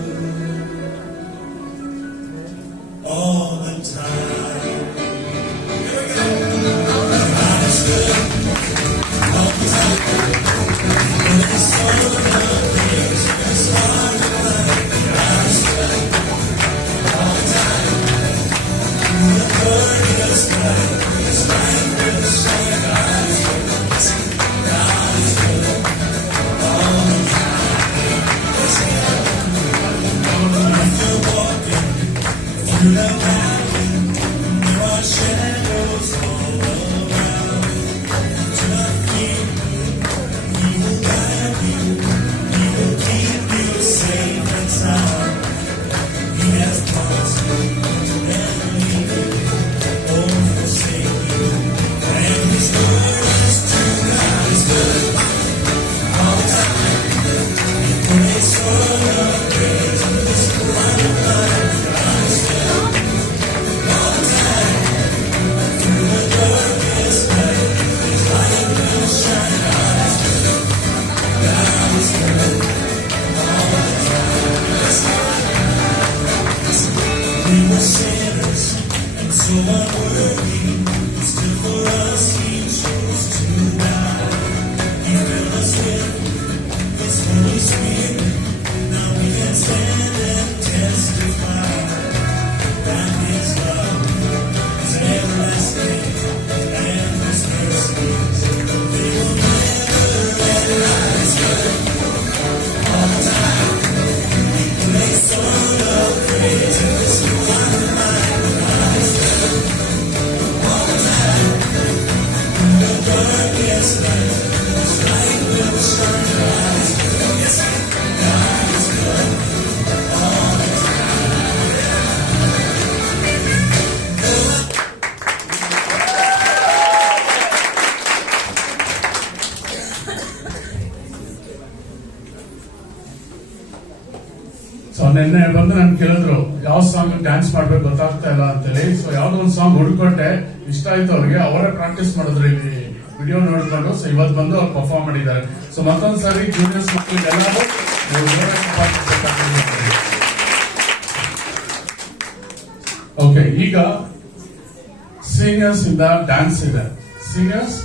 All the time. Here we go. God is good. All the time. When it's all the days, it's hard to find. God is good. All the time. Through the darkest night, His light will shine. God is good. God is good. All the time. Yes, He is. If you're walking through the valley, there are shadows all around. Do not ನಿನ್ನೆ ಬಂದು ನನ್ ಕೇಳಿದ್ರು ಯಾವ song dance ಮಾಡ್ಬೇಕು ಗೊತ್ತಾಗ್ತಾ ಇಲ್ಲ ಅಂತೇಳಿ. So ಯಾವ್ದೋ ಒಂದು ಸಾಂಗ್ ಹುಡುಕೊಟ್ಟೆ, ಇಷ್ಟ ಆಯ್ತು ಅವ್ರಿಗೆ, ಅವರೇ ಪ್ರಾಕ್ಟೀಸ್ ಮಾಡಿದ್ರು ಇಲ್ಲಿ ವಿಡಿಯೋ ನೋಡ್ಕೊಂಡು. ಸೊ ಇವತ್ತು ಬಂದು ಅವ್ರು ಪರ್ಫಾರ್ಮ್ ಮಾಡಿದ್ದಾರೆ. ಸೊ ಮತ್ತೊಂದ್ಸರಿ ಜೂನಿಯರ್ಸ್ ಮಕ್ಕಳಿಗೆಲ್ಲರೂ ಓಕೆ. ಈಗ ಸೀನಿಯರ್ಸ್ ಇಂದ ಡ್ಯಾನ್ಸ್ ಇದೆ. ಸೀನಿಯರ್ಸ್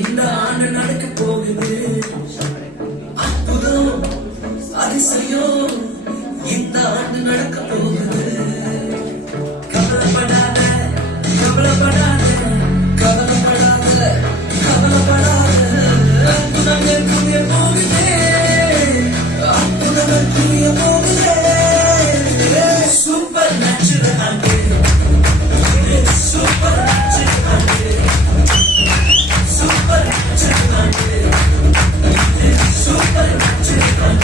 இந்த ஆண்டு நடக்க போகுது. அற்புதம் அதிசயம் இந்த ஆண்டு நடக்க போகுது. கவலைப்படாத கவலைப்படாத கவலைப்படாத கவலைப்படாத. அற்புதங்கள் புரிய போகுதே, அற்புதங்கள் புரிய போகுதே. சூப்பர் நேச்சுரல் ஆண்டு, சூப்பர் நேச்சுரல் ஆண்டு. Super natural, super natural.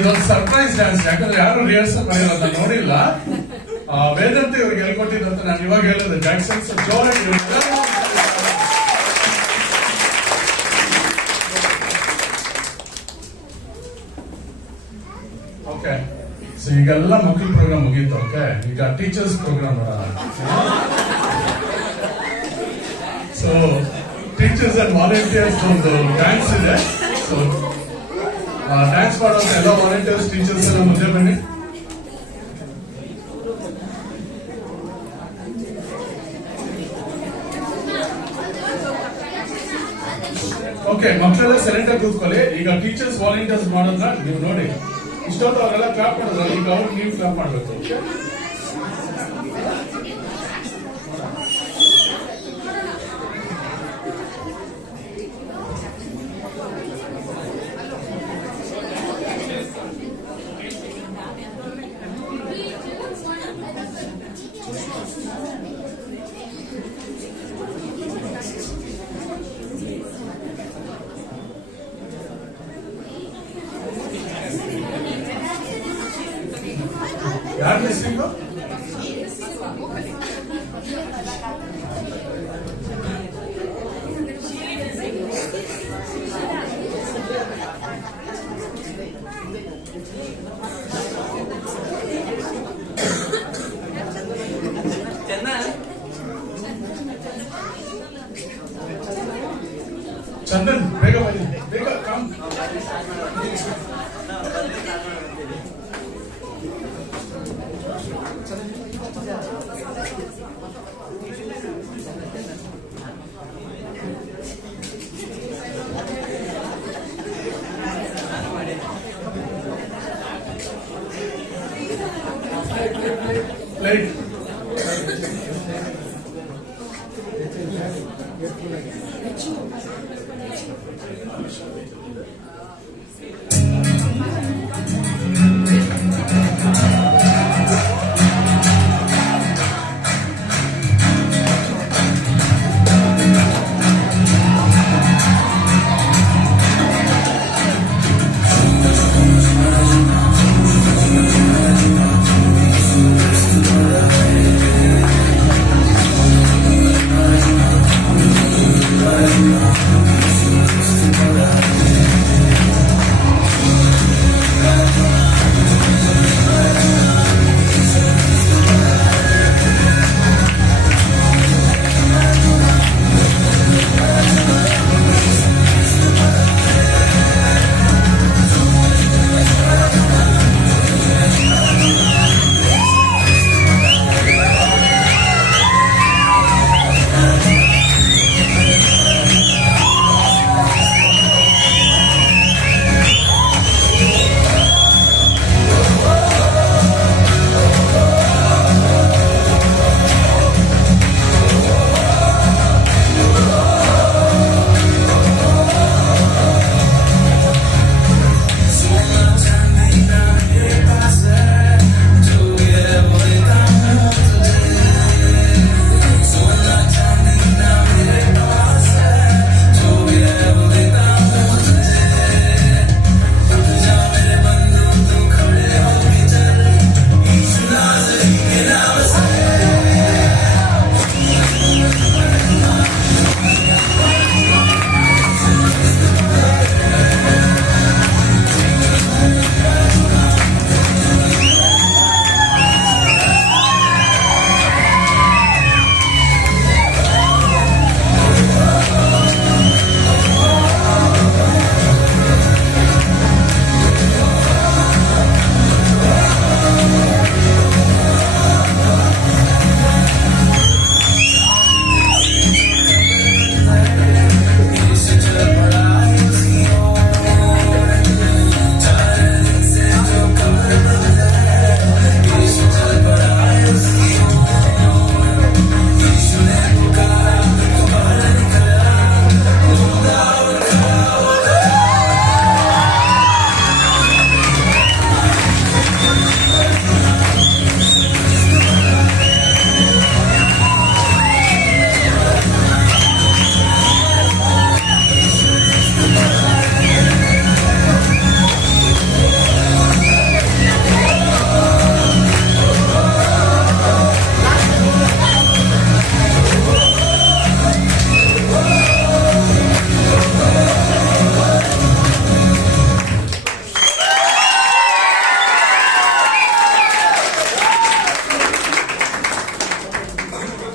ಇದೊಂದು ಸರ್ಪ್ರೈಸ್ ಡ್ಯಾನ್ಸ್, ಯಾಕಂದ್ರೆ ಯಾರು ರಿಹರ್ಸಲ್ ಮಾಡಿರೋದು ನಾನು ನೋಡಿಲ್ಲ. ವೇದಂತಿ ಇವ್ರಿಗೆ ಹೇಳ್ಕೊಟ್ಟಿದ್ದಂತ ನಾನು ಇವಾಗ ಹೇಳಿದೆ. ಜಾಕ್ಸನ್ ಜೋರಾಗಿ ಓಕೆ. ಸೊ ಈಗೆಲ್ಲ ಮಕ್ಕಳ ಪ್ರೋಗ್ರಾಮ್ ಮುಗೀತು. ಓಕೆ, ಈಗ ಟೀಚರ್ಸ್ ಪ್ರೋಗ್ರಾಮ್ ನೋಡೋಣ. ಸೊ ಟೀಚರ್ಸ್ ಅಂಡ್ ವಾಲಂಟಿಯರ್ಸ್ ಒಂದು ಡ್ಯಾನ್ಸ್ ಇದೆ. ಸೊ ಡ್ಯಾನ್ಸ್ ಮಾಡೋದು ಎಲ್ಲ ವಾಲಂಟಿಯರ್ಸ್ ಟೀಚರ್ಸ್ ಎಲ್ಲ ಮುಂದೆ ಬನ್ನಿ. ಓಕೆ, ಮಕ್ಕಳೆಲ್ಲ ಸೈಲೆಂಟ್ ಆಗಿ ಕೂತ್ಕೊಳ್ಳಿ. ಈಗ ಟೀಚರ್ಸ್ ವಾಲಂಟಿಯರ್ಸ್ ಮಾಡೋದ್ರ ನೀವು ನೋಡಿ. ಇಷ್ಟೊತ್ತು ಅವರೆಲ್ಲ ಕ್ಲಾಪ್ ಮಾಡಿದ್ರು, ಈಗ ಅವ್ರಿಗೆ ನೀವು ಕ್ಲಾಪ್ ಮಾಡ್ಬೇಕು. ಓಕೆ, ಯಾರು ಮಿಸ್ಸಿಂಗು? ಚಂದನ್ ಬೇಗ ಬನ್ನಿ, ಬೇಗ ಕಮ್. Plate.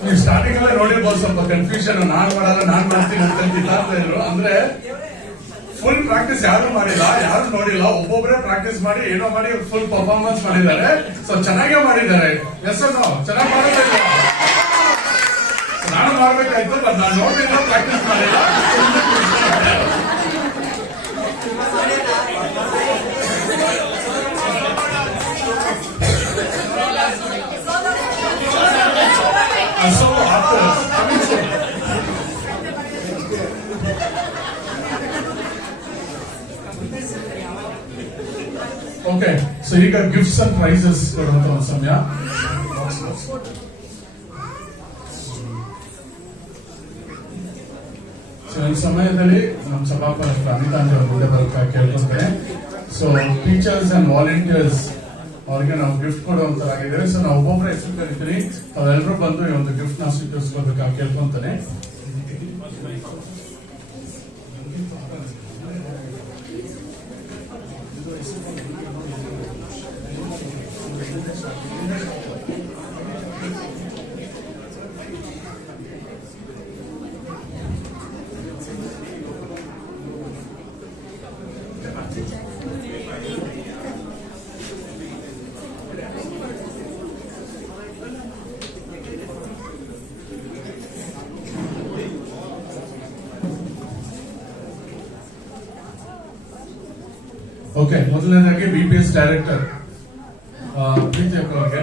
ನೀವು ಸ್ಟಾರ್ಟಿಂಗ್ ಅಲ್ಲೇ ನೋಡಿರ್ಬೋದು ಸ್ವಲ್ಪ ಕನ್ಫ್ಯೂಷನ್, ನಾನ್ ಮಾಡಲ್ಲ ನಾನ್ ಮಾಡ್ತೀನಿ ಅಂತ ಕಿತ್ತಾಡ್ತಾ ಇದ್ರು. ಅಂದ್ರೆ ಫುಲ್ ಪ್ರಾಕ್ಟೀಸ್ ಯಾರು ಮಾಡಿಲ್ಲ, ಯಾರು ನೋಡಿಲ್ಲ, ಒಬ್ಬೊಬ್ಬರೇ ಪ್ರಾಕ್ಟೀಸ್ ಮಾಡಿ ಏನೋ ಮಾಡಿ ಫುಲ್ ಪರ್ಫಾರ್ಮೆನ್ಸ್ ಮಾಡಿದ್ದಾರೆ. ಸೊ ಚೆನ್ನಾಗೇ ಮಾಡಿದ್ದಾರೆ. ಎಸ್ ಚೆನ್ನಾಗಿ ಮಾಡಬೇಕು. ನಾನು ಮಾಡ್ಬೇಕಾಯ್ತು, ಬಟ್ ನಾನು ನೋಡಿಲ್ಲ, ಪ್ರಾಕ್ಟೀಸ್ ಮಾಡಿಲ್ಲ. So after ಓಕೆ, ಸೊ ಈಗ ಗಿಫ್ಟ್ಸ್ ಅಂಡ್ ಪ್ರೈಸಸ್ ಕೊಡುವಂತ ಒಂದು ಸಮಯ. ಸೊ ಈ ಸಮಯದಲ್ಲಿ ನಮ್ಮ ಸಭಾಪತಿ ಅಮಿತಾಂಜ್ ಅವರು ಮುಂದೆ ಬರೋಕೆ ಕೇಳ್ಕೊಳ್ತೇನೆ. ಸೊ ಟೀಚರ್ಸ್ ಅಂಡ್ ವಾಲಂಟಿಯರ್ಸ್ ಅವ್ರಿಗೆ ನಾವು ಗಿಫ್ಟ್ ಕೊಡುವಂತರಾಗಿದ್ದೇವೆ. ಸೊ ನಾವು ಒಬ್ಬೊಬ್ಬರ ಹೆಸರು ಕರಿತೀವಿ, ಅವೆಲ್ಲರೂ ಬಂದು ಈ ಒಂದು ಗಿಫ್ಟ್ ನ ಸ್ವೀಕರಿಸ್ಕೊಳ್ಬೇಕಾಗಿ ಕೇಳ್ಕೊಂತಾನೆ. ಓಕೆ, ಮೊದಲನೇದಾಗಿ BPS ಡೈರೆಕ್ಟರ್ ಪ್ರೀತಿ ಅಕ್ಕ ಅವ್ರಿಗೆ.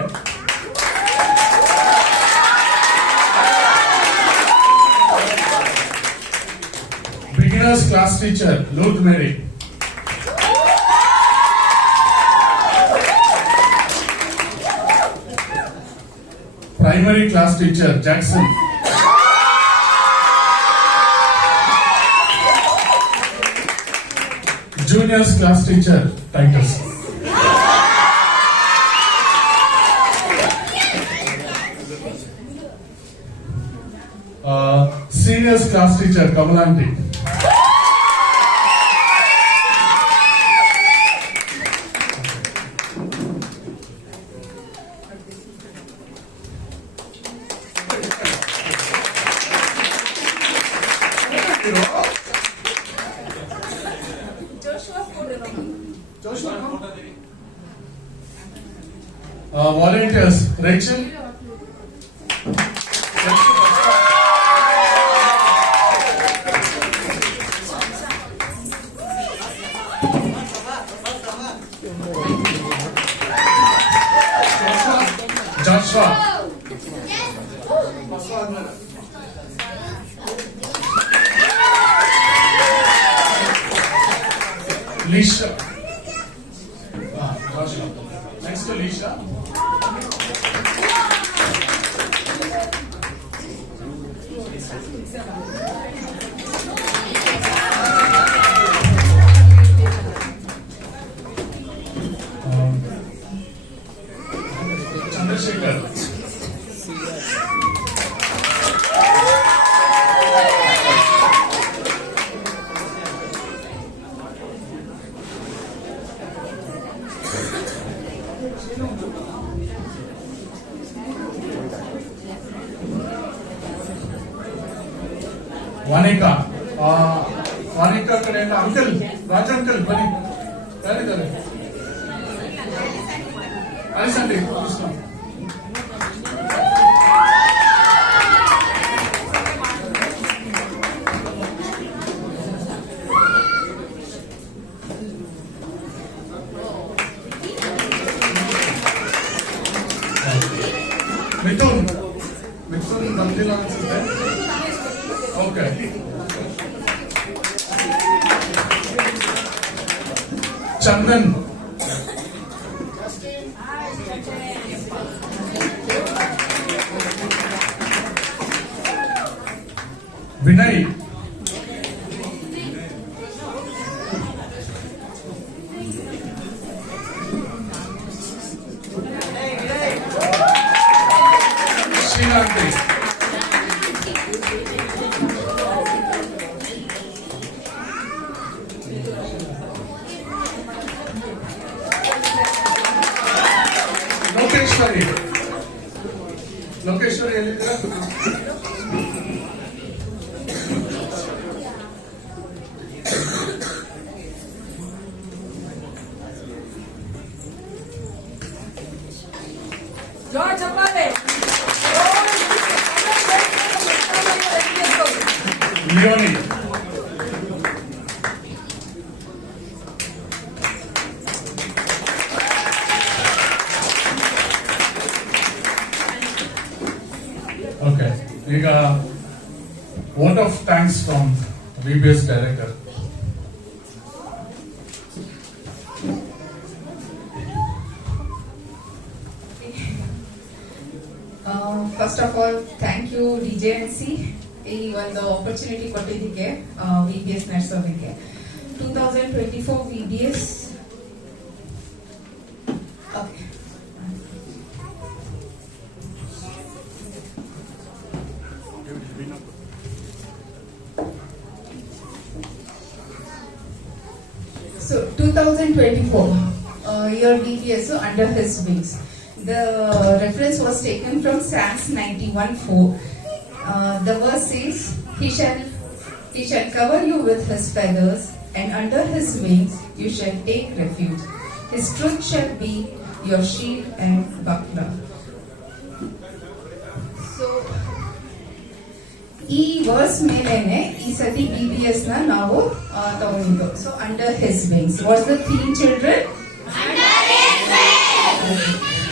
ಬಿಗಿನರ್ಸ್ ಕ್ಲಾಸ್ ಟೀಚರ್ ಲೂತ್ Mary. Primary class teacher Jackson. Juniors class teacher Titus. Seniors class teacher ಕಮಲಾಂಟಿ. Volunteers, Rachel. Joshua. Lisha. Joshua. Next to Lisha. Chandrasekhar. Vanika. Vanika ಕಡೆಯಿಂದ ಅಂಕಲ್, ರಾಜ ಅಂಕಲ್ ಬನ್ನಿ. ಯಾರಿದ್ದಾರೆ? ಅಲಿಸಂಡಿ. ಮಿಥುನ್. ಮಿಥುನ್ ಬಂದಿಲ್ಲ ಅನ್ಸುತ್ತೆ. ಓಕೆ. ಚಂದನ್. ವಿನಯ್. ಶ್ರೀಕಾಂತಿ. ಲೋಕೇಶ್ವರಿ. ಲೋಕೇಶ್ವರಿ ಎಲ್ಲಿದ್ದೀರಾ? ಲಿಯೋನಿ. ಓಕೆ, ಈಗ vote of thanks from VBS director. First of all, thank you DJNC ಈ ಒಂದು ಆಪರ್ಚುನಿಟಿ ಕೊಟ್ಟಿದ್ದಕ್ಕೆ VBS ನಡೆಸೋದಕ್ಕೆ. 2024 VBS. Okay, so 2024 year VBS under his wings. The reference was taken from Psalms 91:4. The verse says, He shall cover you with His feathers, and under His wings you shall take refuge. His truth shall be your shield and buckler. So, ಈ verse ಮೇಲೆನೆ ಈ ಸತಿ BBS ನ ನಾವು ತಗೊಂಡು. So under his wings what's the theme children?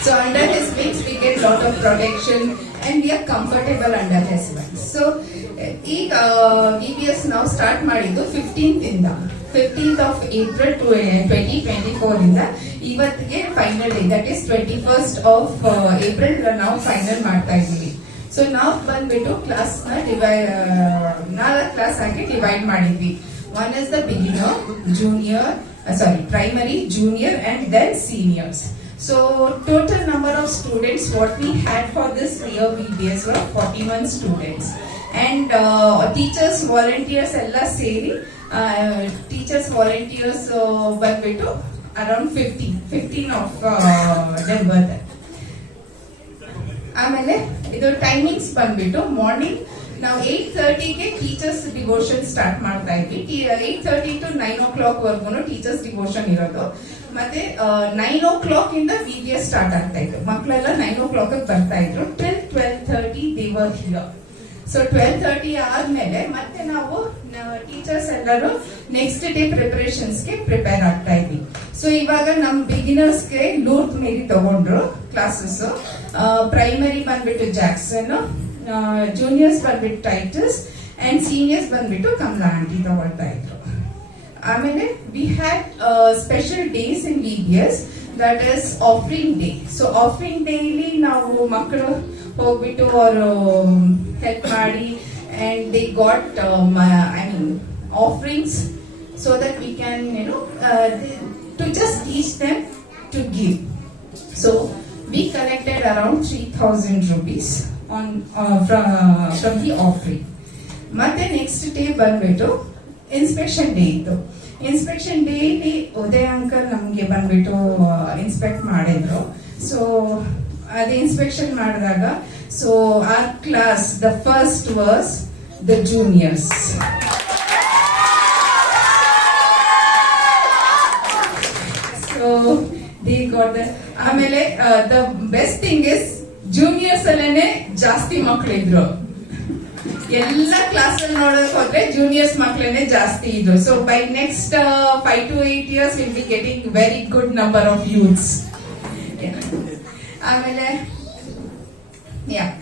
So under his wings we get lot of protection and we are comfortable under his wings. So ಈಗ BBS ನಾವು start ಮಾಡಿದ್ದು 15th of April 2024 ಇಂದ ಇವತ್ತಿಗೆ final day, that is 21st of April ನಾವು final ಮಾಡ್ತಾ ಇದ್ದೀವಿ. So ನಾವು ಬಂದ್ಬಿಟ್ಟು ಕ್ಲಾಸ್ ನ 4 ಕ್ಲಾಸ್ ಆಗಿ ಡಿವೈಡ್ ಮಾಡಿದ್ವಿ. One is the beginner, primary, junior and then seniors. So total number of students what we had for this year BBS were 41 students, and teachers volunteers ella seri teachers volunteers ಬಂದ್ಬಿಟ್ಟು around 15 of them were there. ಆಮೇಲೆ ಇದು timings ಬಂದ್ಬಿಟ್ಟು morning ನಾವು 8:30ಗೆ teachers devotion start ಮಾಡ್ತಾ ಇದ್ವಿ. 8:30 to 9 o'clock ವರ್ಗು teachers devotion ಇರೋದು. ಮತ್ತೆ 9 o'clock ಇಂದ BBS ಸ್ಟಾರ್ಟ್ ಆಗ್ತಾ ಇತ್ತು. ಮಕ್ಕಳೆಲ್ಲ 9 o'clock ಬರ್ತಾ ಇದ್ರು. till 12:30 they were here. So 12:30 ಆದ್ಮೇಲೆ ಮತ್ತೆ ನಾವು ಟೀಚರ್ಸ್ ಎಲ್ಲರೂ ನೆಕ್ಸ್ಟ್ ಡೇ ಪ್ರಿಪರೇಷನ್ಸ್ಗೆ ಪ್ರಿಪೇರ್ ಆಗ್ತಾ ಇದ್ವಿ. ಸೊ ಇವಾಗ ನಮ್ ಬಿಗಿನರ್ಸ್ಗೆ ಲೂರ್ತ್ ಮೇರಿ ತಗೊಂಡ್ರು ಕ್ಲಾಸಸ್. ಪ್ರೈಮರಿ ಬಂದ್ಬಿಟ್ಟು ಜಾಕ್ಸನ್, ಜೂನಿಯರ್ಸ್ ಬಂದ್ಬಿಟ್ಟು ಟೈಟಸ್ ಅಂಡ್ ಸೀನಿಯರ್ಸ್ ಬಂದ್ಬಿಟ್ಟು ಕಮಲಾ ಆಂಟಿ ತಗೊಳ್ತಾ ಇದ್ರು. ಆಮೇಲೆ we had special days in BBS, that is offering day. So offering day ಇಲ್ಲಿ ನಾವು ಮಕ್ಕಳು ಹೋಗ್ಬಿಟ್ಟು ಅವರು ಹೆಲ್ಪ್ ಮಾಡಿ and they got offerings so that we can to just teach them to give. So we collected around 3,000 rupees on from the offering. ಮತ್ತೆ next day ಬಂದ್ಬಿಟ್ಟು inspection day ಇತ್ತು. Inspection day ಇಲ್ಲಿ ಉದಯ ಅಂಕಲ್ ನಮ್ಗೆ ಬಂದ್ಬಿಟ್ಟು inspect ಮಾಡಿದ್ರು. So ಅದೇ inspection ಮಾಡಿದಾಗ so our class the first was the juniors. So they got the. ಆಮೇಲೆ the best thing is juniors ಅಲ್ಲೇನೆ ಜಾಸ್ತಿ ಮಕ್ಕಳಿದ್ರು. ಎಲ್ಲ ಕ್ಲಾಸ್ ಅಲ್ಲಿ ನೋಡಕ್ ಹೋದ್ರೆ ಜೂನಿಯರ್ಸ್ ಮಕ್ಕಳೇನೆ ಜಾಸ್ತಿ ಇದ್ರು. So by next 5 to 8 years will be getting very good number of youths. ಆಮೇಲೆ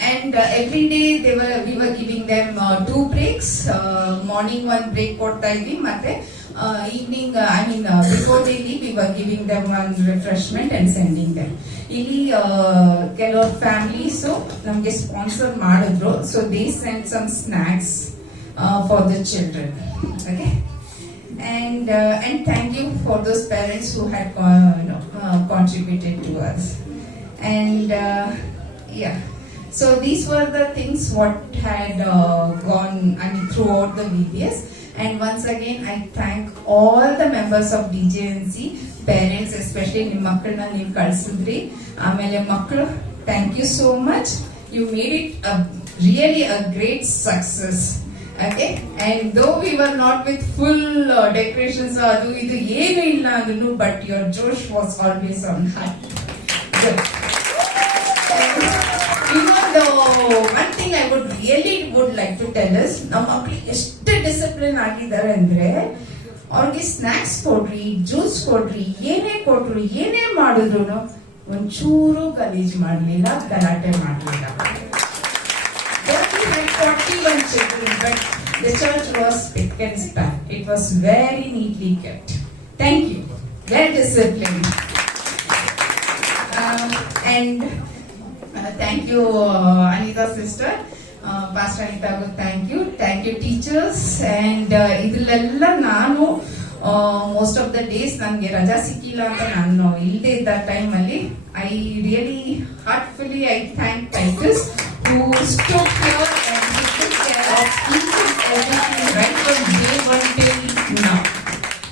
and every day we were giving them 2 breaks. Morning 1 break ಕೊಡ್ತಾ ಇದ್ವಿ, ಮತ್ತೆ evening before they leave we were giving them 1 refreshment and sending them. ಇಲ್ಲಿ ಕೆಲವರು families ನಮ್ಗೆ sponsor ಮಾಡಿದ್ರು. So they send some snacks for the children. Okay, and thank you for those parents who had contributed to us. And so these were the things what had gone throughout the BBS. And once again I thank all the members of DJNC, parents especially. ನಿಮ್ಮ ಮಕ್ಕಳನ್ನ ನೀವು ಕಳಿಸಿದ್ರಿ. ಆಮೇಲೆ ಮಕ್ಕಳು, thank you so much. You made it really a great success. Okay, and though we were not with full decorations adu idu ಏನು ಇಲ್ಲ ಅಂದ್ರೂ, but your Josh was always on high. Good. The one thing I would like to tell is, ನಮ್ಮ ಮಕ್ಕಳು ಎಷ್ಟು discipline ಆಗಿದ್ದಾರೆ ಅಂದ್ರೆ, ಅವ್ರಿಗೆ snacks ಕೊಡ್ರಿ, ಜ್ಯೂಸ್ ಕೊಡ್ರಿ, ಏನೇ ಕೊಟ್ರು, ಏನೇ ಮಾಡಿದ್ರು ಒಂಚೂರು ಗಲೀಜ್ ಮಾಡ್ಲಿಲ್ಲ, ಗಲಾಟೆ ಮಾಡ್ಲಿಲ್ಲ. 41 children, but the church was spick and span. It was very neatly kept. Thank you. Well disciplined. And thank you, Anita sister. Pastor Anita, thank you. Thank you, teachers. And idilleಲ್ಲ ನಾನು most of the days ನನಗೆ ರಜಾ ಸಿಕ್ಕಿಲ್ಲ ಅಂತ ನಾನು ಇಲ್ಲದೆ ಇದ್ದ time ಅಲ್ಲಿ I really heartfully I thank Titus who stood here and he took care of each and everything right from day 1 till now.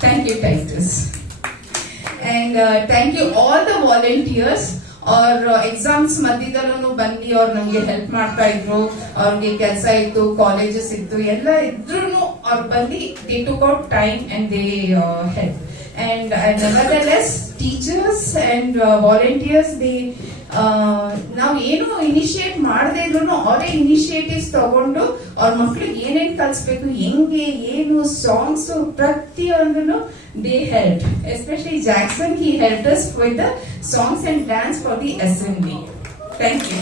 Thank you, Titus. And thank you all the volunteers. ಅವ್ರ exams ಮಧ್ಯದಲ್ಲೂ ಬಂದು ಅವ್ರು ನಮ್ಗೆ help ಮಾಡ್ತಾ ಇದ್ರು. ಅವ್ರಿಗೆ ಕೆಲಸ ಇತ್ತು, colleges ಇತ್ತು, ಎಲ್ಲ ಇದ್ರು ಅವ್ರು ಬಂದು they took out time and they help. And nevertheless, teachers and volunteers, they ನಾವು ಏನು ಇನಿಷಿಯೇಟ್ ಮಾಡದೇ ಇದ್ರು ಅವರೇ ಇನಿಷಿಯೇಟಿವ್ಸ್ ತಗೊಂಡು ಅವ್ರ ಮಕ್ಳಿಗೆ ಏನೇನ್ ಕಲಿಸ್ಬೇಕು, ಹೆಂಗೆ ಏನು ಸಾಂಗ್ಸ್ ಪ್ರತಿಯೊಂದನ್ನು they help. Especially Jackson, he helped us with the songs and dance for the assembly. Thank you.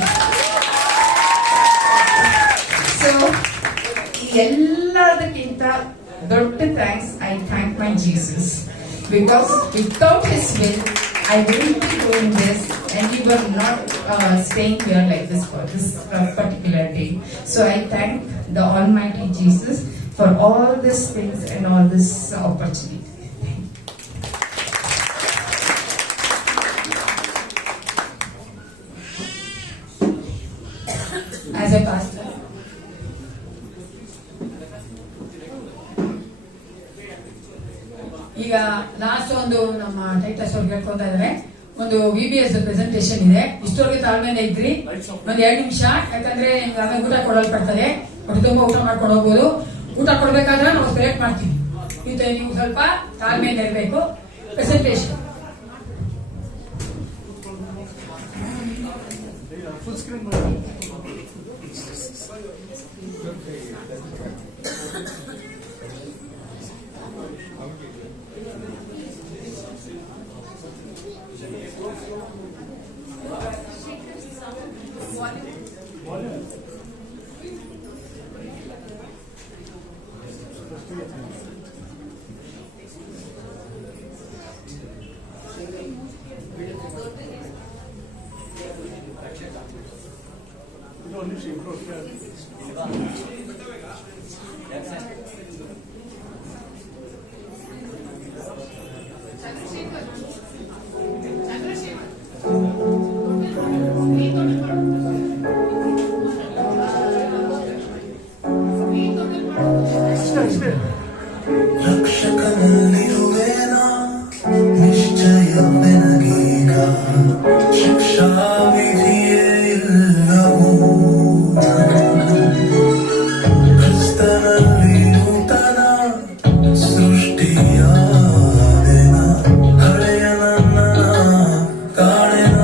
So ಎಲ್ಲದಕ್ಕಿಂತ ದೊಡ್ಡ thanks, I thank my Jesus, because without his will I wouldn't be doing this, and we were not staying here like this for this particular day. So I thank the Almighty Jesus for all these things and all this opportunity. As a pastor, ಈಗ last ಒಂದು ನಮ್ಮ Titus ಅವ್ರಿಗೆ ಹೇಳ್ಕೊತಾ ಇದಾರೆ, ಒಂದು VBS presentation ಇದೆ. ಇಷ್ಟೊರ್ಗೆ ತಾಳ್ಮೆಯಿಂದ ಇದ್ರಿ, ಒಂದ್ 2 ನಿಮಿಷ, ಯಾಕಂದ್ರೆ ಆಮೇಲೆ ಊಟ ಕೊಡಲ್ಪಡ್ತದೆ. ಹೊಟ್ಟೆ ತುಂಬ ಊಟ ಮಾಡ್ಕೊಂಡು ಹೋಗ್ಬೋದು. ಊಟ ಕೊಡ್ಬೇಕಾದ್ರೆ ನಾವು ಸೆಲೆಕ್ಟ್ ಮಾಡ್ತೀವಿ. ನೀವು ಸ್ವಲ್ಪ ತಾಳ್ಮೆಯಿಂದ ಇರಬೇಕು. ಪ್ರೆಸೆಂಟೇಷನ್ ರಕ್ಷಕನಲ್ಲಿರುವೇನಾ ನಿಶ್ಚಯವೇ ನನಗೀಗ, ಶಿಕ್ಷಾ ವಿಧಿಯೇ ಇಲ್ಲವೂ, ಕ್ರಿಸ್ತನಲ್ಲಿ ನೂತನ ಸೃಷ್ಟಿಯಾದೆನ, ಹಳೆಯ ನನ್ನ ಕಾಣೆನ,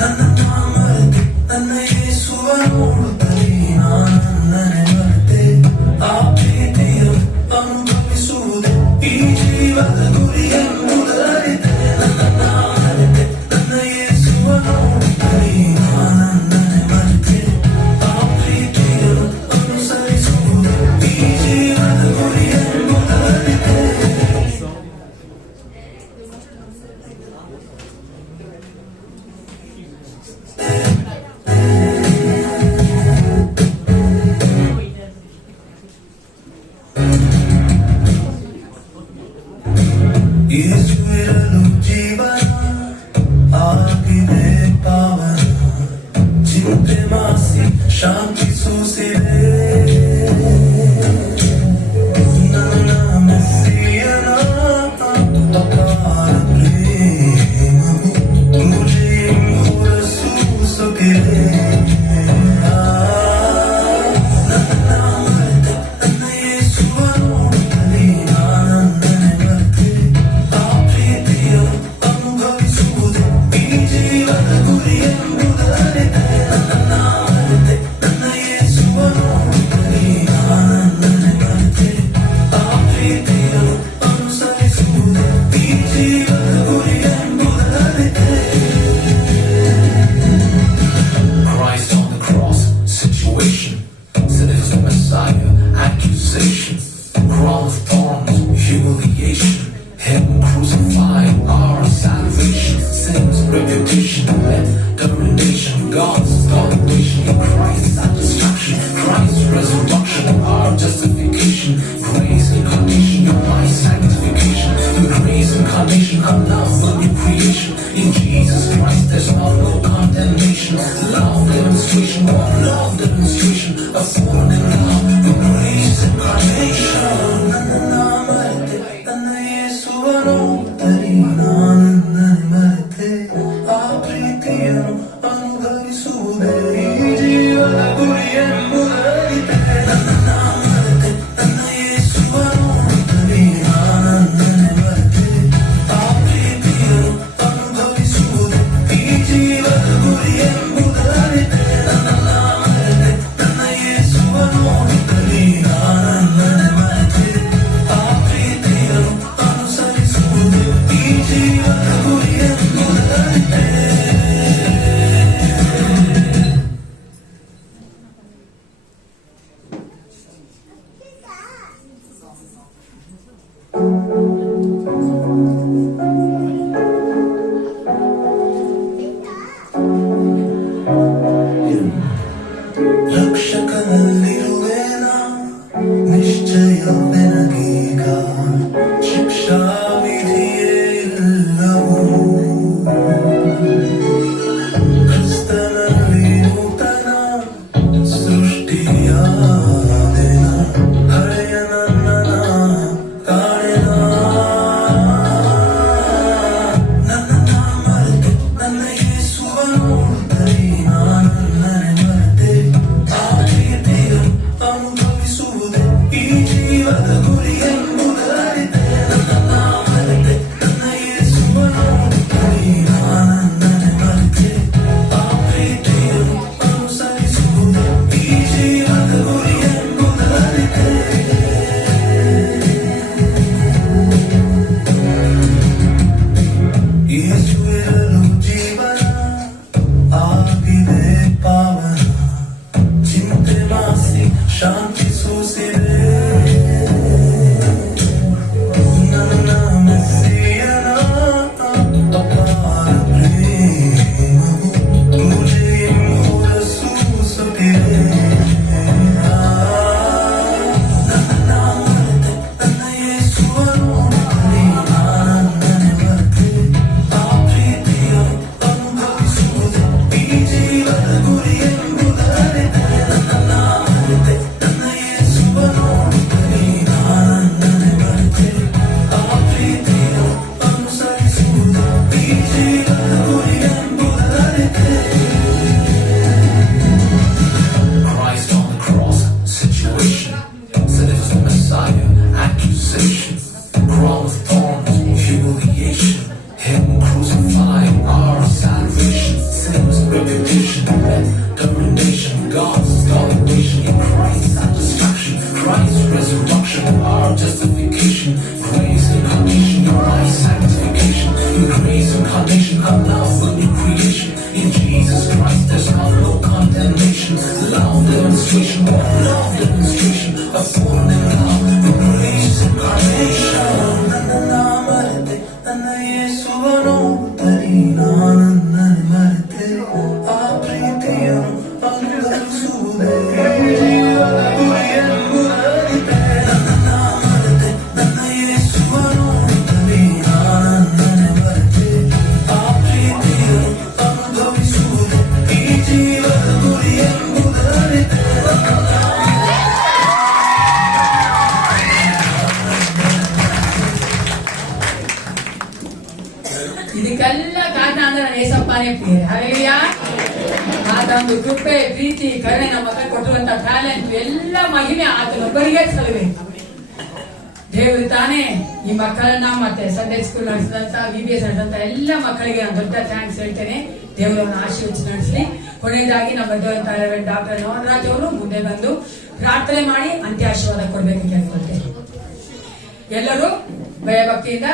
ನನ್ನ ಮರೆತೆ ನನ್ನ ಯೇಸುವ ನೋಡುತ್ತಲೇ ನನ್ನನ್ನೇ ಮರೆತೆ, ಆ ಪ್ರೀತಿಯ ಅನುಭವಿಸುವುದೇ ಈ ಜೀವದ ಗುರಿ ಎಂಬುದರಿತೆ, ನನ್ನ ಮರೆತೆ ನನ್ನ ಯೇಸುವ ನೋಡುತ್ತಲೇ ನನ್ನನ್ನೇ ಮರೆತೆ, ಆ ಪ್ರೀತಿಯ ಅನುಸರಿಸುವುದೇ ಈ ಜೀವದ ಗುರಿ ಎಂಬುದರಿತೆ. ಯೇಸುವಿರಲು ಜೀವನ ಆಗಿದೆ ಪಾವನ, ಚಿಂತೆ ಮಾಸಿ ಶಾಂತಿ ಸೂಸಿದೆ, ನನ್ನ ಮೆಸ್ಸಿಯನ ಅಪಾರ ಪ್ರೇಮವು ಪೂಜೆಯಿಂದ ಸೂಸುತ್ತಿದೆ. ನನ್ನ ಮರೆತೆ ನನ್ನ ಯೇಸುವ ನೋಡುತ್ತಲೇ ನನ್ನನ್ನೇ ಮರೆತೆ, ಆ ಪ್ರೀತಿಯ ಅನುಭವಿಸುವುದೇ ಈ ಜೀವದ ಗುರಿ ಎಂಬುದರಿತೆ, ನನ್ನ ಮರೆತೆ ನನ್ನ ಯೇಸುವ ನೋಡುತ್ತಲೇ ನನ್ನನ್ನೇ ಮರೆತೆ, ಆ ಪ್ರೀತಿಯ ಅನುಸರಿಸುವುದೇ ಈ ಜೀವದ ಗುರಿ ಎಂಬುದರಿತೆ. Christ on the cross, situation, sin is the Messiah, accusation, crown of thorns, humiliation, him crucified, our salvation, sin's reputation, let termination, God's salvation, in Christ's satisfaction, Christ's resurrection, our justification, grace incarnation, your my sanctification, through grace incarnation, our love for new creation, in Jesus Christ there's now no condemnation, love demonstration, one love demonstration, a fallen in love, through grace incarnation. ನನ್ನ ಮರೆತೆ ನನ್ನ ಯೇಸುವ ನೋಡುತ್ತಲೇ ನನ್ನನ್ನೇ ಮರೆತೆ, ಆ ಪ್ರೀತಿಯನ್ನು ಅನುಭವಿಸುವುದೇ ಈ ಜೀವದ ಗುರಿ ಎಂಬುದರಿತೆ, ನನ್ನ ಮರೆತೆ ನನ್ನ ಯೇಸುವ ನೋಡುತ್ತಲೇ ನನ್ನನ್ನೇ ಮರೆತೆ, ಆ ಪ್ರೀತಿಯನ್ನು ಅನುಭವಿಸುವುದೇ ಜೀವದ ಗುರಿ ಎಂಬುದರಿತೆ ನನ್ನ ಮರೆತೆ ನನ್ನ ಯೇಸುವನು ನನ್ನನ್ನೇ ಮರೆತೆ ಆ ಪ್ರೀತಿಯನ್ನು ಅನುಸರಿಸುವುದು ಈ ಜೀವದ ಗುರಿ ಎಂಬುದರಿತೆ ಯೇಸುವಿರಲು ಜೀವನ ಆಗಿದೆ ಪಾವನ ಚಿಂತೆ ಮಾಸಿ ಶಾಂತಿ ಸೂಸಿದೆ ನನ್ನ ಮೆಸ್ಸಿಯನ ಅಪಾರ ಪ್ರೇಮವು ತುಜೆಯನ್ನು ಹೊರಸೂಸುತ್ತಿದೆ ನನ್ನ ಮರೆತೆ ನನ್ನ ಯೇಸುವನು ನನ್ನನ್ನೇ ಮರೆತೆ ಆ ಪ್ರೀತಿಯನ್ನು ಅನುಭವಿಸುವುದು ಈ ಜೀವದ ಗುರಿ ಎಂಬುದರಿತೆ ನನ್ನ ಮರೆತೆ ನನ್ನ ಯೇಸುವನು ನನ್ನನ್ನೇ ಮರೆತೆ ಆ ಪ್ರೀತಿಯನ್ನು ಅನುಸರಿಸುವುದು ಈ ಜೀವದ ಗುರಿ ಎಂಬುದರಿತೆ Christ on the cross, situation, said it was the Messiah, accusation, crown of thorns, humiliation, him crucified, our salvation, sin's reputation, death, termination, God's salvation, in Christ's satisfaction, Christ's resurrection, our justification, grace incarnation, your life sanctification, in grace incarnation, our love will be creation, in Jesus Christ there's now no condemnation, love demonstration, love demonstration, a fallen in love, grace incarnation, ನನ್ನ ಮರೆತೆ ನನ್ನ ಯೇಸುವನು ನನ್ನನ್ನೇ ಮರೆತೆ ಆ ಪ್ರೀತಿಯನ್ನು ಅನುಭವಿಸುವುದೇ ಜೀವದ ಗುರಿ ಎಂಬುದರಿತೆ ನನ್ನ ಮರೆತೆ ನನ್ನ ಯೇಸುವನು ನನ್ನನ್ನೇ ಮರೆತೆ ಆ ಪ್ರೀತಿಯನ್ನು ಅನುಭವಿಸುವುದೇ ಈ ಜೀವದ ಗುರಿ ಎಂಬುದರಿತೆ ಇದಕ್ಕೆಲ್ಲ ಕಾರಣ ಅಂದ್ರೆ ನನ್ನ ಏಸಪ್ಪನೇ ಪ್ರಿಯ ಹಾಲೆಲೂಯಾ. ಆತನ ಕೃಪೆ ಪ್ರೀತಿ ಕರುಣೆ ನಮ್ಮ ಮಕ್ಕಳು ಕೊಟ್ಟಿರುವಂತ ಟ್ಯಾಲೆಂಟ್ ಎಲ್ಲ ಮಹಿಮೆ ಆತನೊಬ್ಬರಿಗೆ ಸಲ್ಲಬೇಕು. ದೇವರು ತಾನೇ ಈ ಮಕ್ಕಳನ್ನ ಮತ್ತೆ ಸಂಡೇ ಸ್ಕೂಲ್ ನಡೆಸಿದಂತ VBS ನಡೆಸಿದಂತ ಎಲ್ಲ ಮಕ್ಕಳಿಗೆ ನಾನು ದೊಡ್ಡ ಥ್ಯಾಂಕ್ಸ್ ಹೇಳ್ತೇನೆ. ದೇವರನ್ನು ಆಶೀರ್ವದಿಸಿ ನಡೆಸಲಿ. ಕೊನೆಯದಾಗಿ ನಮ್ಮ ಡಾಕ್ಟರ್ ನವರಾಜ್ ಅವರು ಮುಂದೆ ಬಂದು ಪ್ರಾರ್ಥನೆ ಮಾಡಿ ಅಂತ್ಯ ಆಶೀರ್ವಾದ ಕೊಡ್ಬೇಕು ಕೇಳ್ಕೊಳ್ತೇನೆ. ಎಲ್ಲರೂ ಭಯಭಕ್ತಿಯಿಂದ